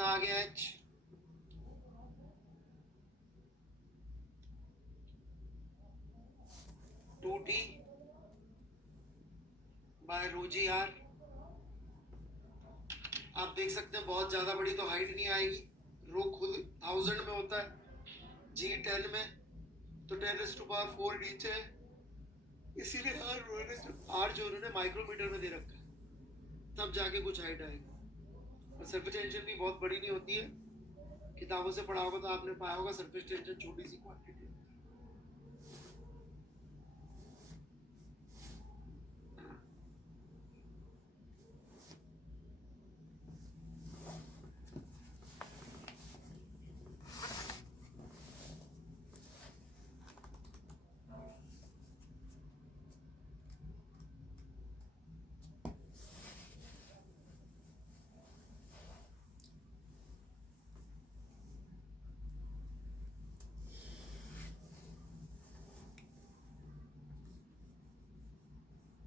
कितना आ गया h? 2t by rho g r. आप देख सकते हैं बहुत ज्यादा बड़ी तो हाइट नहीं आएगी, रो खुद 1000 में होता है, जी 10 में, तो 10⁴ नीचे है, इसीलिए आर जो उन्होंने माइक्रोमीटर में दे रखा है, तब जाके कुछ हाइट आएगी। और सरफेस टेंशन भी बहुत बड़ी नहीं होती है, किताबों से पढ़ा होगा तो आपने पाया होगा सरफेस टेंशन छोटी सी क्वांटिटी है।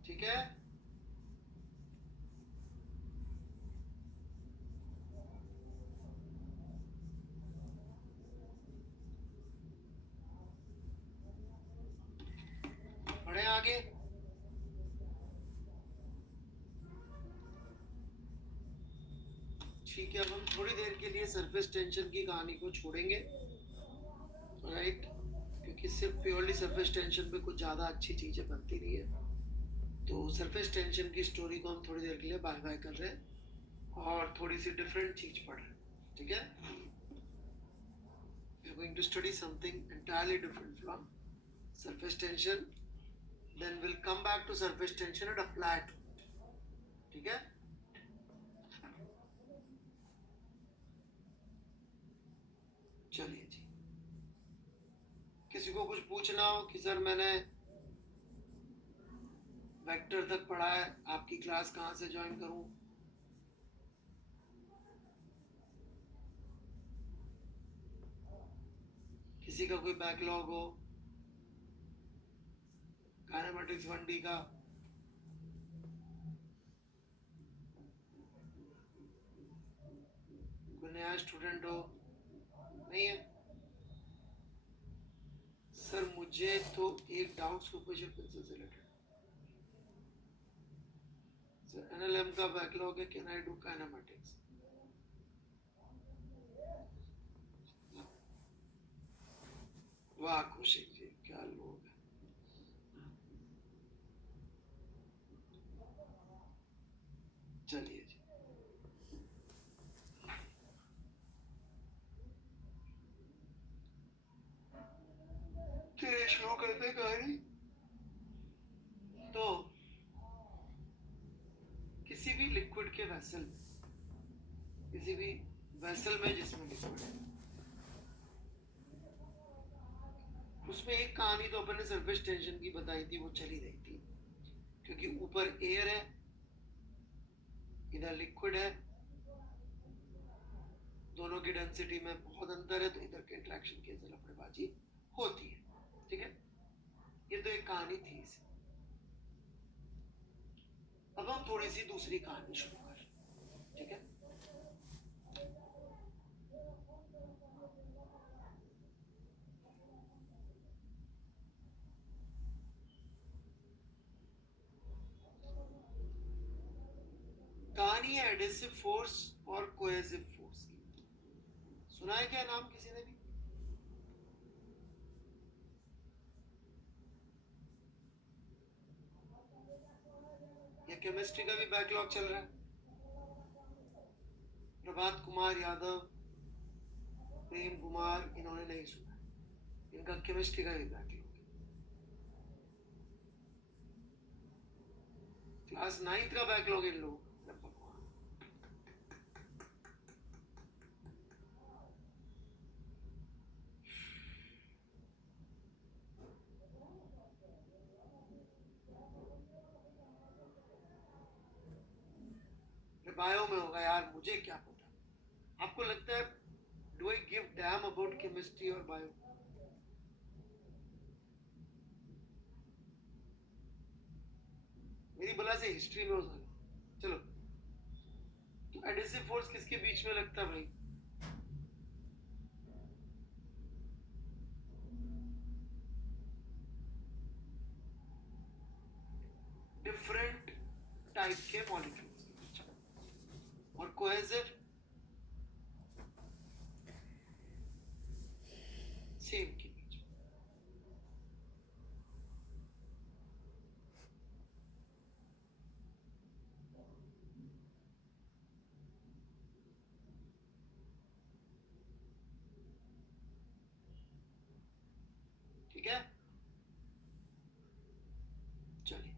ठीक है, बढ़े आगे। ठीक है, अब हम थोड़ी देर के लिए सरफेस टेंशन की कहानी को छोड़ेंगे, राइट, क्योंकि सिर्फ प्योरली सरफेस टेंशन पे कुछ ज़्यादा अच्छी चीज़ें बनती नहीं है। तो सरफेस टेंशन की स्टोरी को हम थोड़ी देर के लिए बाय बाय कर रहे हैं और थोड़ी सी डिफरेंट चीज़ पढ़ रहे हैं। ठीक है, we are going to study something entirely different from surface tension, then we'll come back to surface tension and apply it. ठीक है, चलिए जी, किसी को कुछ पूछना हो कि सर मैंने वेक्टर तक पढ़ा है, आपकी क्लास कहाँ से ज्वाइन करूं? किसी का कोई बैकलॉग हो काइनेमेटिक्स 1D का, कोई नया स्टूडेंट हो? नहीं है सर, मुझे तो एक डाउट सुपरपोजिशन प्रिंसिपल से रिलेटेड। सर एनएलएम का बैकलॉग है, कैन आई डू काइनेमेटिक्स? वाह कौशिक जी, क्या लोग हैं। चलिए जी, चलिए शुरू करते हैं कहानी। तो किसी भी लिक्विड के वेसल में, किसी भी वेसल में जिसमें लिक्विड है, उसमें एक कहानी तो अपन ने सरफेस टेंशन की बताई थी, वो चली रही थी, क्योंकि ऊपर एयर है, इधर लिक्विड है, दोनों की डेंसिटी में बहुत अंतर है, तो इधर के इंटरेक्शन की लफड़ेबाजी होती है। ठीक है, ये तो एक कहानी थी इसे। अब हम थोड़ी सी दूसरी कहानी शुरू कर, ठीक है। कहानी है एडेसिव फोर्स और कोहेसिव फोर्स की। सुना है क्या नाम किसी ने भी? या केमिस्ट्री का भी बैकलॉग चल रहा है? प्रभात कुमार यादव, प्रेम कुमार, इन्होंने नहीं सुना, इनका केमिस्ट्री का भी बैकलॉग है। क्लास 9th का बैकलॉग इन लोगों। बायो में होगा यार, मुझे क्या पता। आपको लगता है do I give damn about chemistry और बायो? मेरी बला से हिस्ट्री में हो सकता। चलो, तो एडेसिव फोर्स किसके बीच में लगता है भाई? टाइप के मॉलिक्यूल्स के बीच में, और कोहेसिव सेम के बीच में। ठीक है, चलिए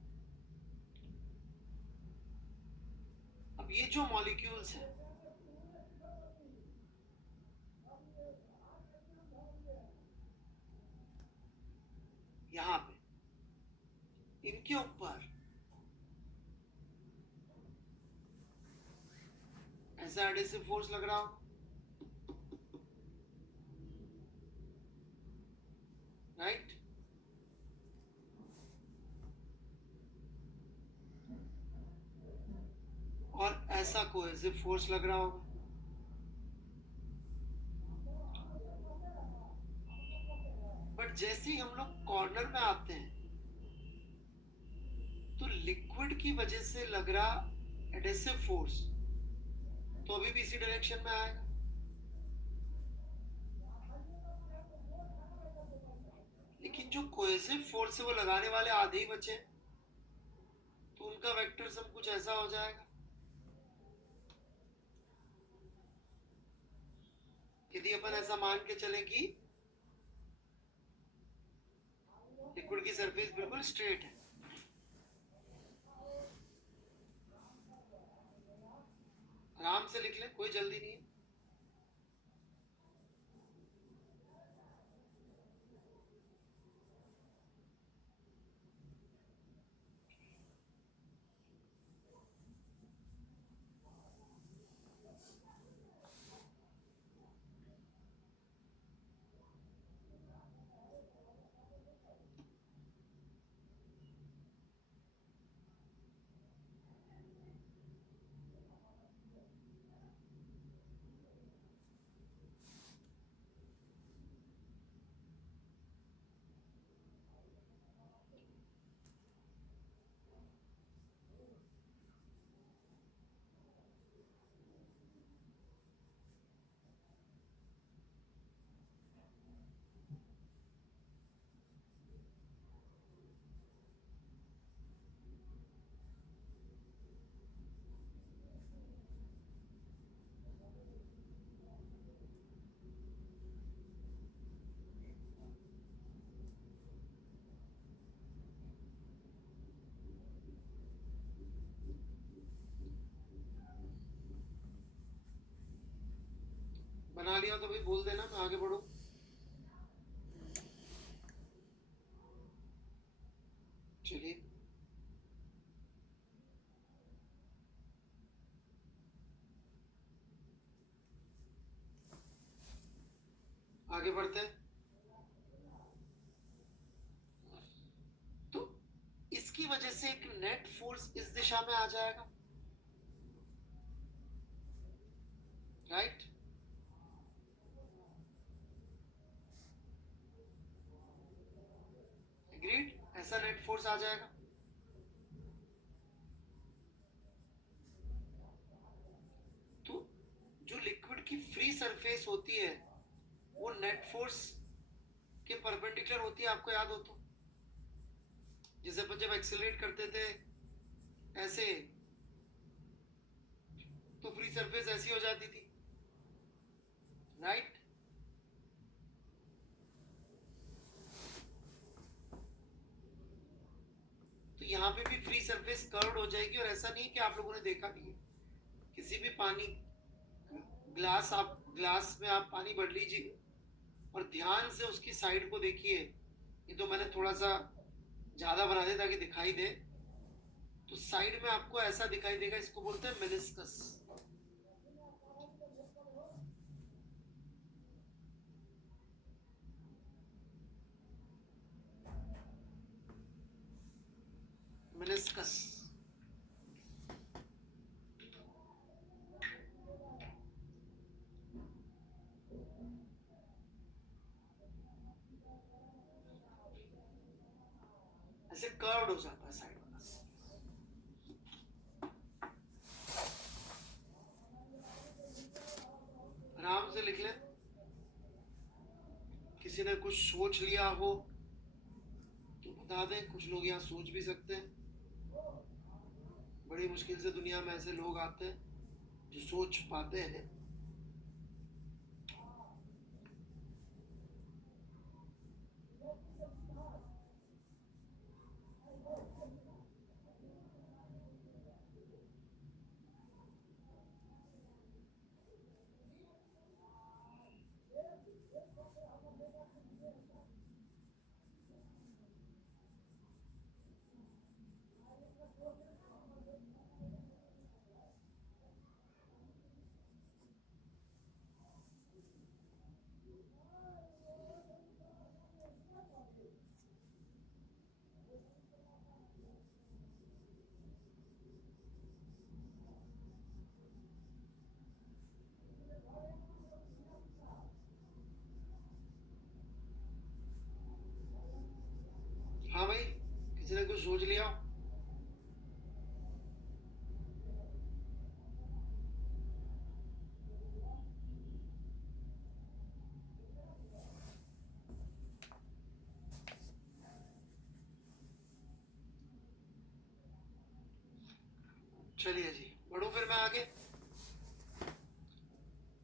अब ये जो मॉलिक्यूल्स हैं, यहां पे इनके ऊपर ऐसा एडिसिव फोर्स लग रहा हो, राइट? और ऐसा कोहेसिव फोर्स लग रहा होगा। बट जैसे ही हम लोग कॉर्नर में आते हैं तो लिक्विड की वजह से लग रहा एडेसिव फोर्स तो अभी भी इसी डायरेक्शन में आएगा। लेकिन जो कोहेसिव फोर्स है वो लगाने वाले आधे ही बचे, तो उनका वेक्टर सब कुछ ऐसा हो जाएगा। यदि अपन ऐसा मान के चले कि लिक्विड की सरफेस बिल्कुल स्ट्रेट है, आराम से लिख ले, कोई जल्दी नहीं है। बना लिया तो भाई बोल देना, मैं आगे बढ़ू। चलिए आगे बढ़ते हैं। तो इसकी वजह से एक नेट फोर्स इस दिशा में आ जाएगा, राइट? एग्रीड, ऐसा नेट फोर्स आ जाएगा। तो जो लिक्विड की फ्री सरफेस होती है वो नेट फोर्स के परपेंडिकुलर होती है, आपको याद हो तो? जैसे अपन जब एक्सेलरेट करते थे ऐसे, तो फ्री सरफेस ऐसी हो जाती थी, राइट? तो यहाँ पे भी फ्री सरफेस कर्व्ड हो जाएगी। और ऐसा नहीं कि आप लोगों ने देखा नहीं है, किसी भी पानी ग्लास में आप पानी भर लीजिए और ध्यान से उसकी साइड को देखिए। ये तो मैंने थोड़ा सा ज्यादा बना दिया ताकि दिखाई दे। तो साइड में आपको ऐसा दिखाई देगा, इसको बोलते हैं मेनिस्कस। मेनिस्कस ऐसे कर्व्ड हो जाता है साइड वाला। किसी ने कुछ सोच लिया हो तो बता दें। कुछ लोग यहाँ सोच भी सकते हैं। बड़ी मुश्किल से दुनिया में ऐसे लोग आते हैं जो सोच पाते हैं। हाँ भाई, किसी ने कुछ सोच लिया? चलिए जी, बढ़ू फिर मैं आगे।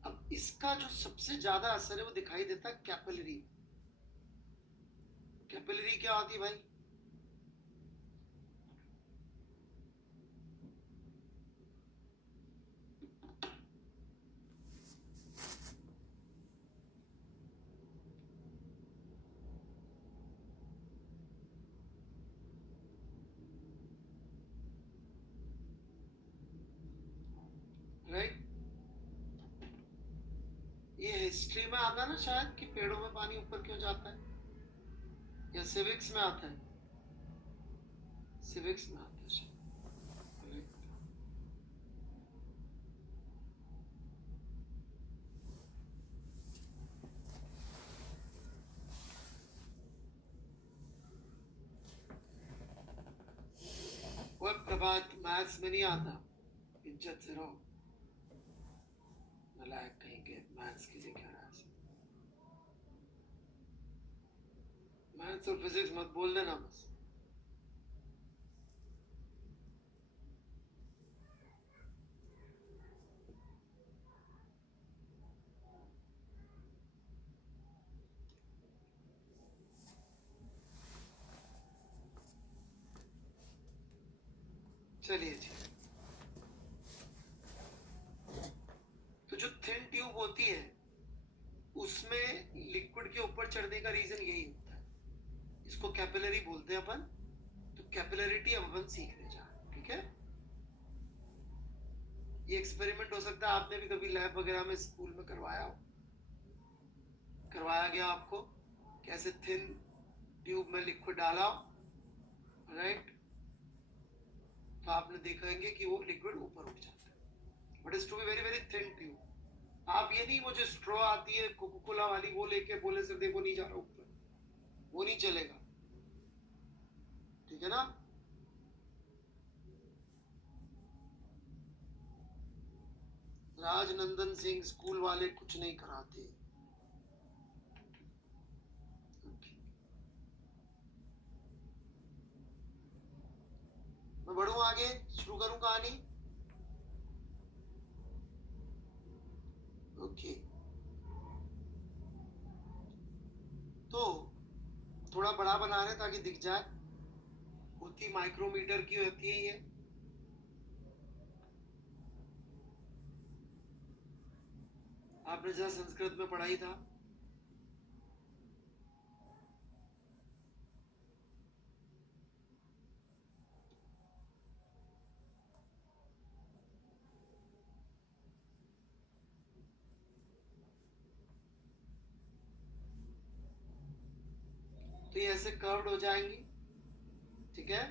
अब इसका जो सबसे ज्यादा असर है वो दिखाई देता है कैपिलरी। कैपिलरी क्या होती है भाई? राइट, ये हिस्ट्री में आता है ना शायद, कि पेड़ों में पानी ऊपर क्यों जाता है, या सिविक्स में आता है? सिविक्स में आता है शायद। राइट। वो प्रभात मैथ्स में नहीं आता, इज्जत से रहो। नालायक कहीं के, मैथ्स की लिखा रहा है। मैथ्स और फिजिक्स मत बोल देना बस। चलिए जी, तो जो थिन ट्यूब होती है उसमें लिक्विड के ऊपर चढ़ने का रीजन यही होता है। इसको कैपिलरी बोलते हैं अपन। तो कैपिलरिटी अब अपन सीखने जा रहे हैं, ठीक है? ये एक्सपेरिमेंट हो सकता है आपने भी कभी लैब वगैरह में स्कूल में करवाया हो। करवाया गया आपको कैसे थिन ट्यूब में लिक्विड डाला हो, राइट? तो आपने देखेंगे कि वो लिक्विड ऊपर उठ जाता है, but is to be very very thin tube. आप ये नहीं, वो जो स्ट्रॉ आती है कोको कोला वाली, वो लेके बोले सर देखो नहीं जा रहा ऊपर, वो नहीं चलेगा, ठीक है ना? राजनंदन सिंह स्कूल वाले कुछ नहीं कराते। Okay. मैं बढ़ूं आगे, शुरू करूं कहानी। ओके, तो थोड़ा बड़ा बना रहे ताकि दिख जाए। होती माइक्रोमीटर की होती है ये। आपने जैसा संस्कृत में पढ़ाई था, तो ये ऐसे कर्व्ड हो जाएंगी, ठीक है?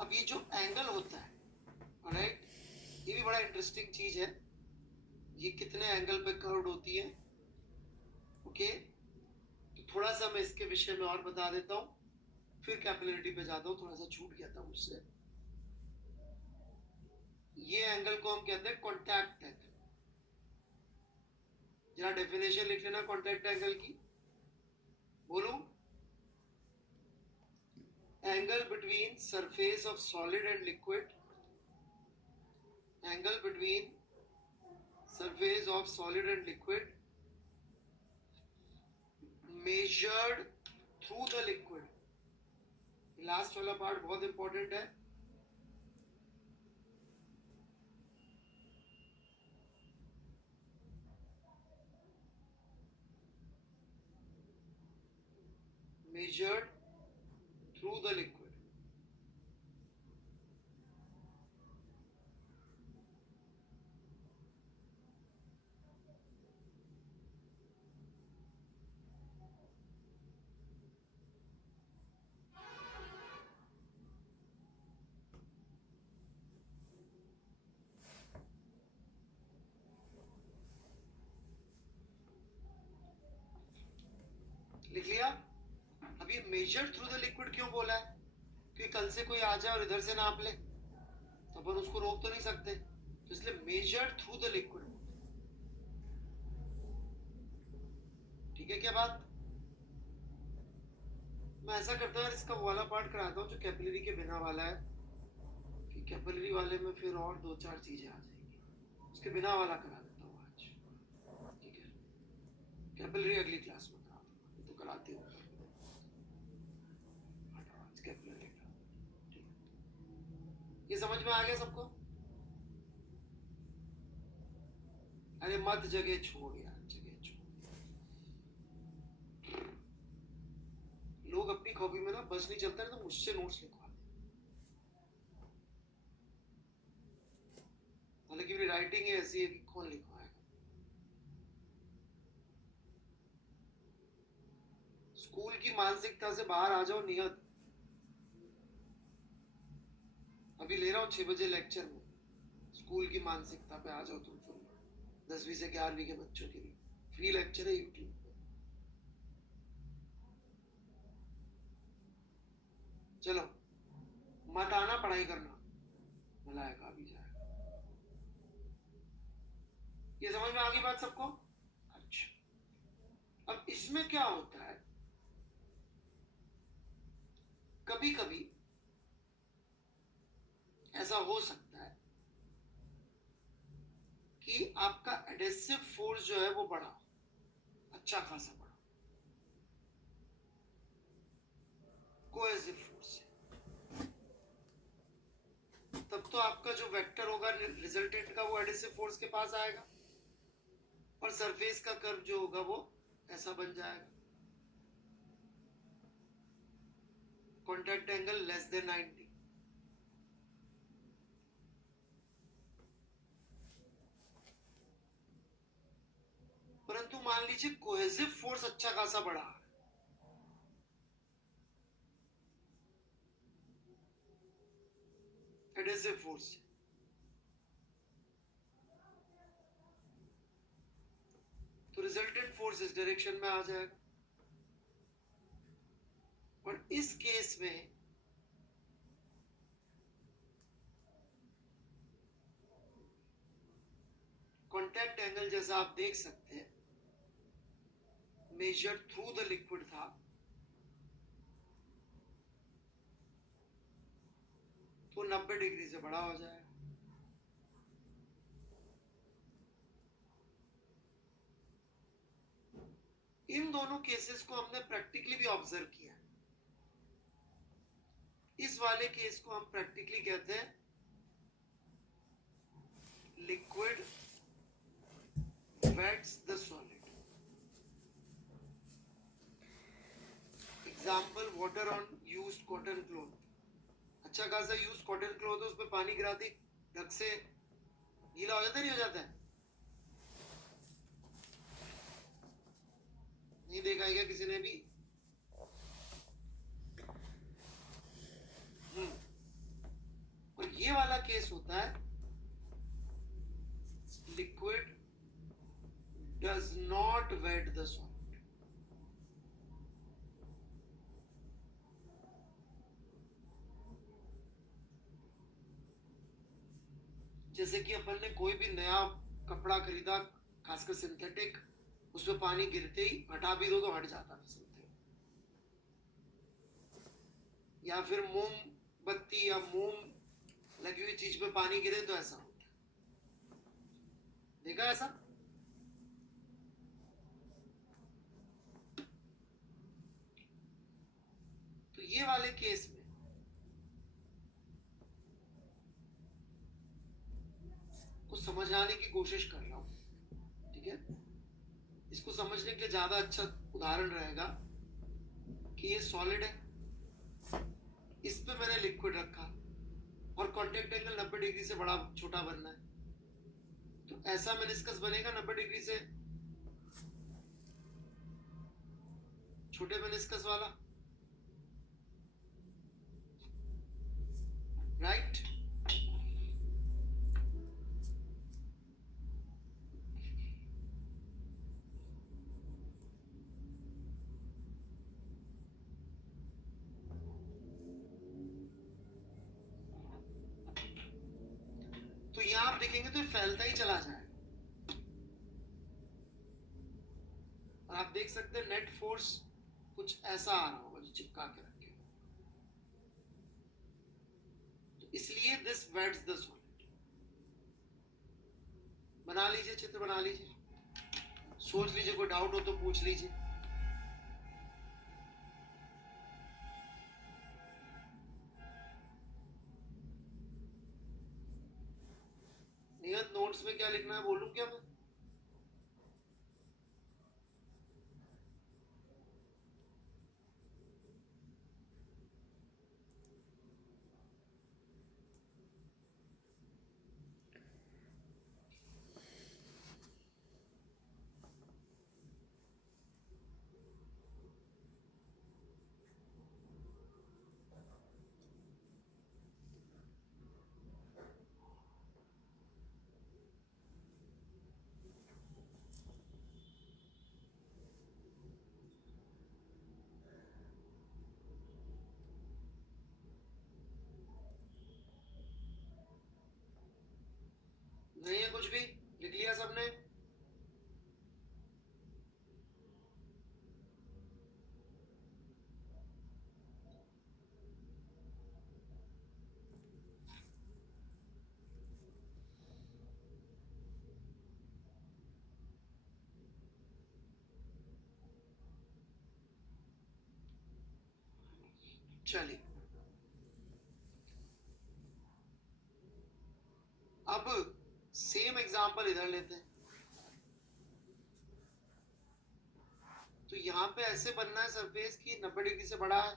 अब ये जो एंगल होता है, राइट, ये भी बड़ा इंटरेस्टिंग चीज है। ये कितने एंगल पे कर्व्ड होती है, ओके? तो थोड़ा सा मैं इसके विषय में और बता देता हूँ, फिर कैपिलरिटी पे जाता हूँ। थोड़ा सा छूट गया था मुझसे। ये एंगल को हम कहते हैं कॉन्टैक्ट एंगल। जरा डेफिनेशन लिख लेना कॉन्टैक्ट एंगल की, बोलो। Angle between surface of solid and liquid, angle between surface of solid and liquid measured through the liquid. Last वाला पार्ट बहुत इंपॉर्टेंट है। measured through the liquid. लिख लिया। अब ये मेजर थ्रू द लिक्विड क्यों बोला है? क्योंकि कल से कोई आ जाए और इधर से नाप ले तो अपन उसको रोक तो नहीं सकते, तो इसलिए मेजर थ्रू द लिक्विड। ठीक है क्या बात? मैं ऐसा करता हूँ, इसका वाला पार्ट कराता हूँ जो कैपिलरी के बिना वाला है, कि कैपिलरी वाले में फिर और दो चार चीजें आ जाएंगी, उसके बिना वाला करा देता हूँ आज। ठीक है, कैपिलरी अगली क्लास में करा दूंगा, तो कराती हूँ कैपिलरी का। ये समझ में आ गया सबको? अरे मत जगह छोड़ यार, जगह छोड़। लोग अपनी कॉपी में ना बस नहीं चलता है तो मुझसे नोट्स लिखवा दे, हालांकि मेरी राइटिंग ही ऐसी है कि कौन लिखवाएगा। स्कूल की मानसिकता से बाहर आ जाओ नियत। अभी ले रहा हूँ 6 बजे लेक्चर में, स्कूल की मानसिकता पे आ जाओ, तुम सुन लो। 10वीं से 11वीं के बच्चों के लिए फ्री लेक्चर है यूट्यूब पे। चलो मत आना, पढ़ाई करना, मलायका आ भी जाएगा। ये समझ में आ गई बात सबको? अच्छा, अब इसमें क्या होता है, कभी कभी ऐसा हो सकता है कि आपका एडेसिव फोर्स जो है वो बढ़ा, अच्छा खासा बढ़ा, कोएसिव फोर्स है, तब तो आपका जो वेक्टर होगा रिजल्टेंट का वो एडेसिव फोर्स के पास आएगा, और सरफेस का कर्व जो होगा वो ऐसा बन जाएगा, कॉन्टैक्ट एंगल लेस देन 90। परंतु मान लीजिए कोहेसिव फोर्स अच्छा खासा बढ़ा, एडेसिव फोर्स से, तो रिजल्टेंट फोर्स इस डायरेक्शन में आ जाएगा। और इस केस में कॉन्टैक्ट एंगल जैसा आप देख सकते हैं मेजर थ्रू द लिक्विड था, तो 90 डिग्री से बड़ा हो जाएगा। इन दोनों केसेस को हमने प्रैक्टिकली भी ऑब्जर्व किया। इस वाले केस को हम प्रैक्टिकली कहते हैं liquid wets the solid. Example, water on used cotton cloth. अच्छा खासा यूज कॉटन क्लॉथ है, उसमें पानी गिरा दी, ढक से गीला हो जाता नहीं हो जाता है? नहीं देखा है क्या किसी ने भी? और ये वाला केस होता है liquid does not wet the solid. जैसे कि अपन ने कोई भी नया कपड़ा खरीदा, खासकर सिंथेटिक, उसमें पानी गिरते ही हटा भी दो तो हट जाता फिसलते हुए। या फिर मोमबत्ती या मोम लगी हुई चीज पे पानी गिरे तो ऐसा होता है। देखा ऐसा? तो ये वाले केस में कुछ समझाने की कोशिश कर रहा हूं, ठीक है? इसको समझने के लिए ज्यादा अच्छा उदाहरण रहेगा कि ये सॉलिड है, इस पे मैंने लिक्विड रखा और कांटेक्ट एंगल 90 डिग्री से बड़ा छोटा बनना है, तो ऐसा मेनिस्कस बनेगा 90 डिग्री से छोटे मेनिस्कस वाला, राइट? तो यहां आप देखेंगे तो ये फैलता ही चला जाएगा, और आप देख सकते हैं नेट फोर्स कुछ ऐसा आ रहा होगा जो चिपका के रखे, तो इसलिए दिस वेट्स द सॉलिड। बना लीजिए, चित्र बना लीजिए, सोच लीजिए, कोई डाउट हो तो पूछ लीजिए। नियत नोट्स में क्या लिखना है बोलूं क्या मैं? नहीं है कुछ भी? लिख लिया सबने? चलिए, अब सेम एग्जांपल इधर लेते हैं। तो यहाँ पे ऐसे बनना है सरफेस की 90 डिग्री से बड़ा है,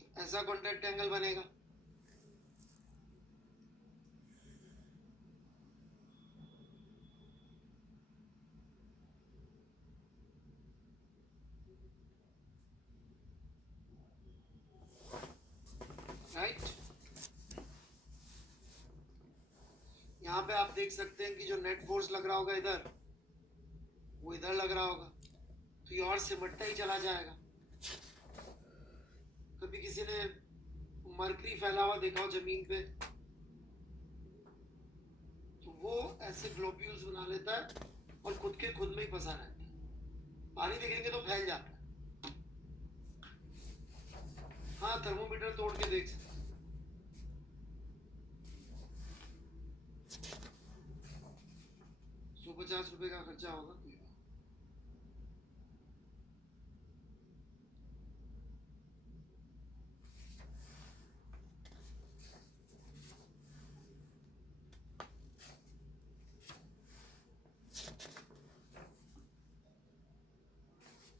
तो ऐसा कॉन्टैक्ट एंगल बनेगा। राइट? यहाँ पे आप देख सकते हैं कि जो नेट फोर्स लग रहा होगा इधर, वो इधर लग रहा होगा, तो ये और सिमटता ही चला जाएगा। कभी किसी ने मरकरी फैला हुआ देखा हो जमीन पे, तो वो ऐसे ग्लोब्यूल्स बना लेता है और खुद के खुद में ही फंसा रहता है। पानी देखेंगे तो फैल जाता है। हाँ, थर्मोमीटर तोड़ के देख सकते हैं। 150 रुपए का खर्चा होगा कोई बात।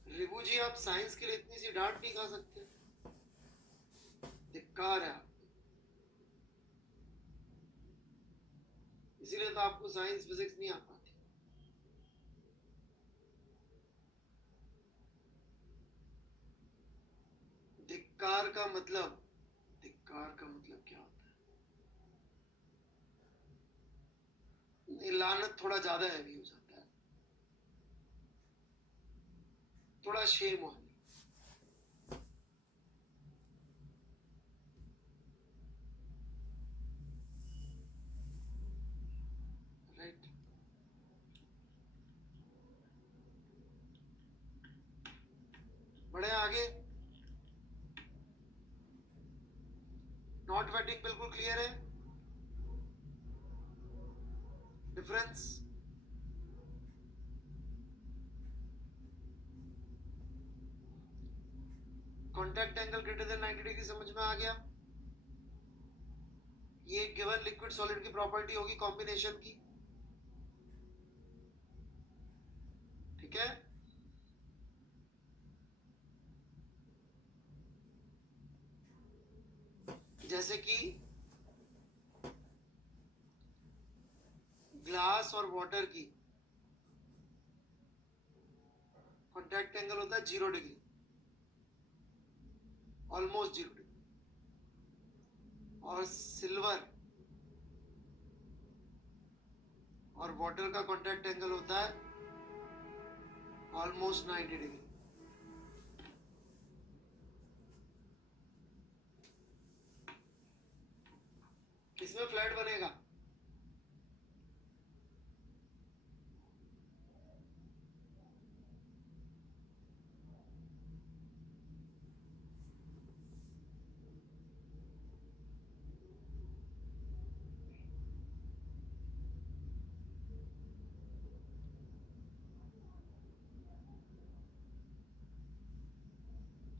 रिबू जी, आप साइंस के लिए इतनी सी डांट नहीं खा सकते? धिक्कार है आप, इसीलिए तो आपको साइंस फिजिक्स नहीं आ पाती। धिक्कार का मतलब, धिक्कार का मतलब क्या होता है? लानत थोड़ा ज्यादा हैवी हो जाता है, थोड़ा शेम ऑन। बढ़े आगे। नॉट वेटिंग बिल्कुल क्लियर है। Difference contact angle greater than 90 degree समझ में आ गया। ये गिवन लिक्विड सॉलिड की प्रॉपर्टी होगी कॉम्बिनेशन की, ठीक है। जैसे कि ग्लास और वाटर की कॉन्टैक्ट एंगल होता है 0 डिग्री, ऑलमोस्ट 0 डिग्री, और सिल्वर और वाटर का कॉन्टैक्ट एंगल होता है ऑलमोस्ट 90 डिग्री। किसमें फ्लैट बनेगा?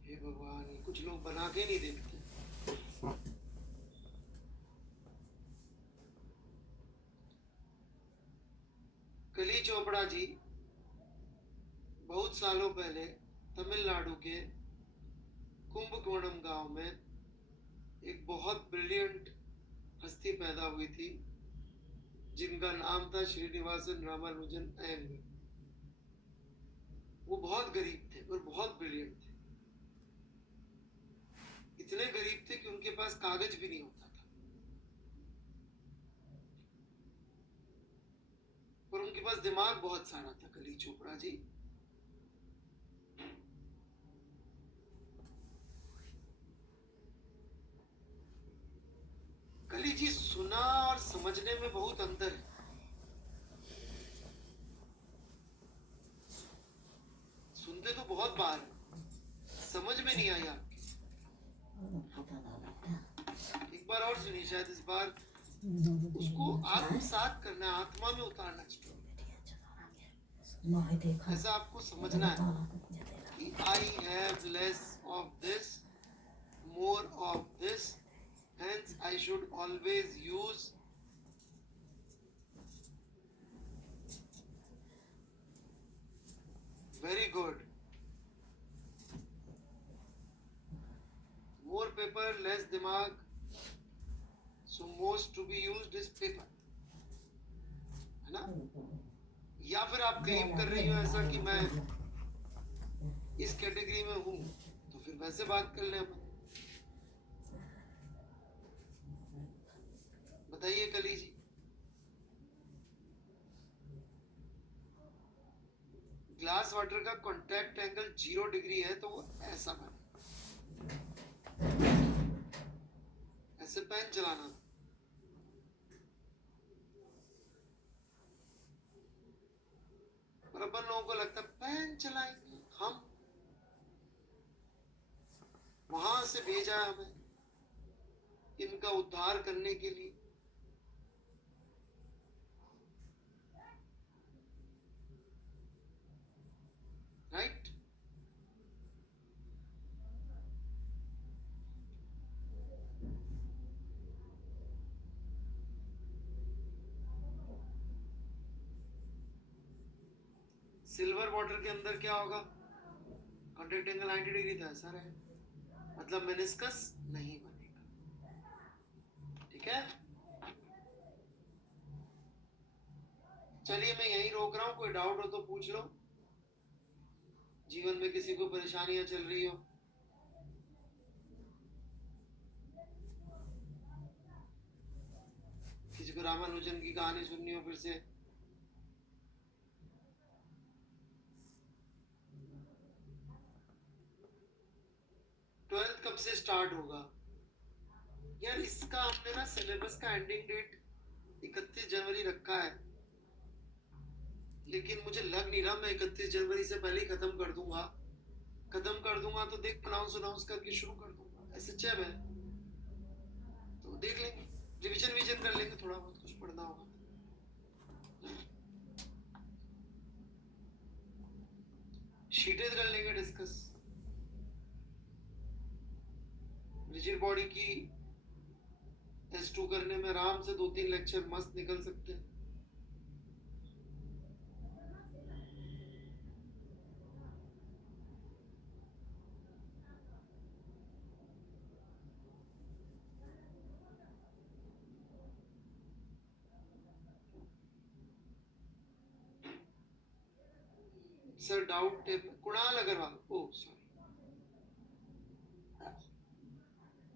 हे भगवान, ये कुछ लोग बना के नहीं देखते। कली चोपड़ा जी बहुत सालों पहले तमिलनाडु के कुंभकोणम गांव में एक बहुत ब्रिलियंट हस्ती पैदा हुई थी जिनका नाम था श्रीनिवासन रामानुजन अयंगर। वो बहुत गरीब थे और बहुत ब्रिलियंट थे। इतने गरीब थे कि उनके पास कागज भी नहीं होता था, पर उनके पास दिमाग बहुत सारा था कली चोपड़ा जी। कली जी, सुना और समझने में बहुत अंतर है। सुनते तो बहुत बार है, समझ में नहीं आई आपकी। एक बार और सुनिए, शायद इस बार उसको आत्मसात करना, आत्मा में उतारना चाहिए। ऐसा आपको समझना है कि I have less of this, more of this, hence I should always use very good. More paper, less दिमाग, so most to be used is paper, है ना? या फिर आप क्लेम कर रही हो ऐसा कि मैं इस कैटेगरी में हूं, तो फिर वैसे बात कर ले अपन। बताइए कली जी। ग्लास वाटर का कॉन्टैक्ट एंगल 0 डिग्री है तो वो ऐसा बने, ऐसे पेन चलाना। और अपन लोगों को लगता है पेन चलाएंगे हम, वहां से भेजा हमें इनका उद्धार करने के लिए। राइट? सिल्वर वाटर के अंदर क्या होगा? कॉन्टैक्ट एंगल 90 डिग्री था, ऐसा रहे, मतलब मेनिस्कस नहीं बनेगा, ठीक है। चलिए मैं यहीं रोक रहा हूं, कोई डाउट हो तो पूछ लो। जीवन में किसी को परेशानियां चल रही हो, किसी को रामानुजन की कहानी सुननी हो फिर से, ट्वेल्थ कब से स्टार्ट होगा? यार इसका हमने ना सिलेबस का एंडिंग डेट 31 जनवरी रखा है, लेकिन मुझे लग नहीं रहा मैं 31 जनवरी से पहले ही खत्म कर दूंगा। खत्म कर दूंगा तो देख अनाउंस अनाउंस करके शुरू कर दूंगा, SHM है तो देख लेंगे, रिविजन विजन कर लेंगे, थोड़ा बहुत कुछ पढ़ना होगा। शीटें कर लेंगे डिस्कस, रिजिड बॉडी की S2 करने में आराम से 2-3 लेक्चर मस्त निकल सकते हैं। सर डाउट कुणाल अग्रवाल, ओ सॉरी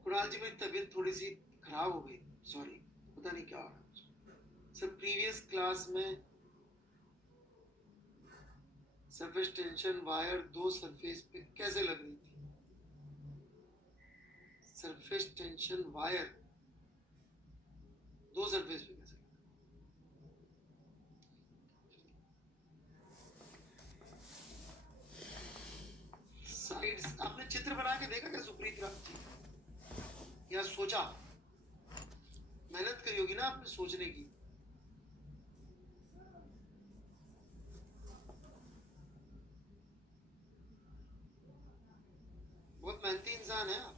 कुणाल जी, मेरी तबीयत थोड़ी सी खराब हो गई, सॉरी, पता नहीं क्या हो रहा है। सर प्रीवियस क्लास में सरफेस टेंशन वायर 2 सरफेस पे कैसे लग रही थी? सरफेस टेंशन वायर 2 सरफेस पे कैसे? साइड्स आपने चित्र बना के देखा क्या सुप्रीत राम जी, या सोचा? मेहनत करी होगी ना आपने सोचने की। बहुत मेहनती इंसान है आप।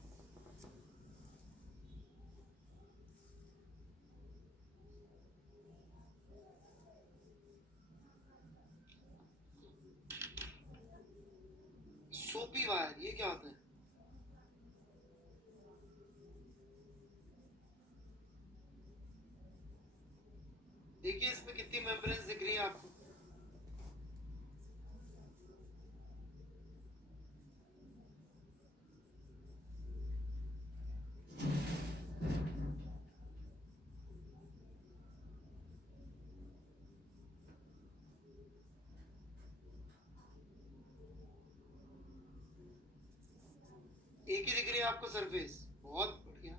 सोपी वायर ये क्या होता है? देखिए इसमें कितनी मेम्ब्रेन्स दिख रही है आपको। एक ही दिख रही है आपको सरफेस, बहुत बढ़िया।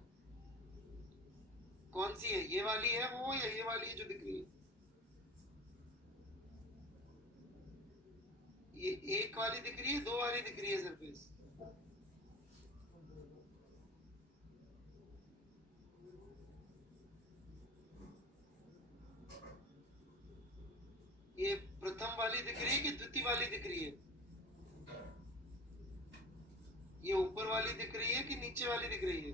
कौन सी है, ये वाली है वो या ये वाली है जो दिख रही है? ये एक वाली दिख रही है, 2 वाली दिख रही है सरफेस? ये प्रथम वाली दिख रही है कि द्वितीय वाली दिख रही है? ये ऊपर वाली दिख रही है कि नीचे वाली दिख रही है?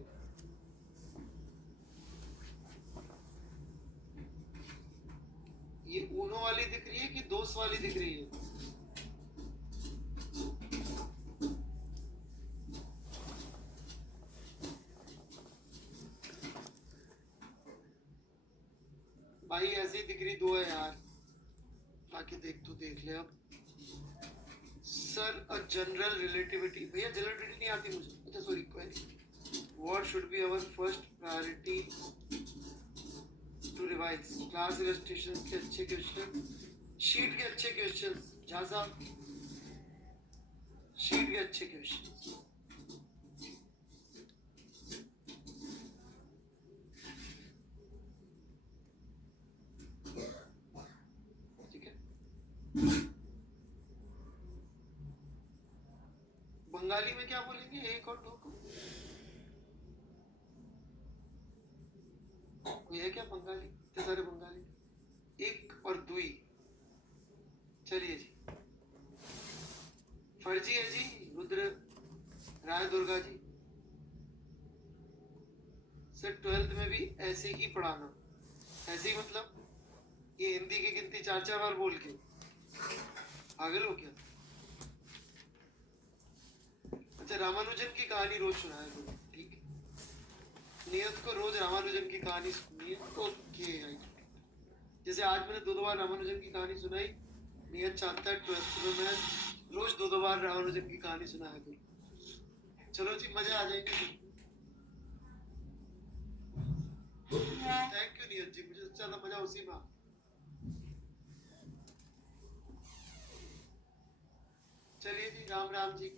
ये ऊनो वाली दिख रही है कि दोस वाली दिख रही है? भाई ऐसी दिख रही 2 है यार, बाकी देख तो देख ले अब। सर अ जनरल रिलेटिविटी, भैया जनरल रिलेटिविटी नहीं आती मुझे, अच्छा sorry, query what should be our first priority to revise? Class illustrations के अच्छे क्वेश्चन, शीट के अच्छे क्वेश्चन, झा साहब शीट के अच्छे क्वेश्चन। ठीक है, बंगाली में क्या बोलेंगे 1 और 2 को? कोई है क्या बंगाली? इतने सारे बंगाली, 1 और 2। चलिए जी, फर्जी है जी रुद्र राय दुर्गा जी। सर 12th में भी ऐसे ही पढ़ाना, ऐसे ही मतलब ये हिंदी की गिनती 4-4 बार बोल के पागल हो क्या? अच्छा रामानुजन की कहानी रोज सुनाया करो, ठीक है? नियत को रोज रामानुजन की कहानी सुनिए, ओके। जैसे आज मैंने 2-2 बार रामानुजन की कहानी सुनाई, नियत चाहता है 12th में मैं रोज 2-2 बार रामानुजन की कहानी सुनाया करूं। चलो जी मजा आ जाएंगे। थैंक यू नियत जी, मुझे सबसे ज्यादा मजा उसी में। चलिए जी, राम राम जी।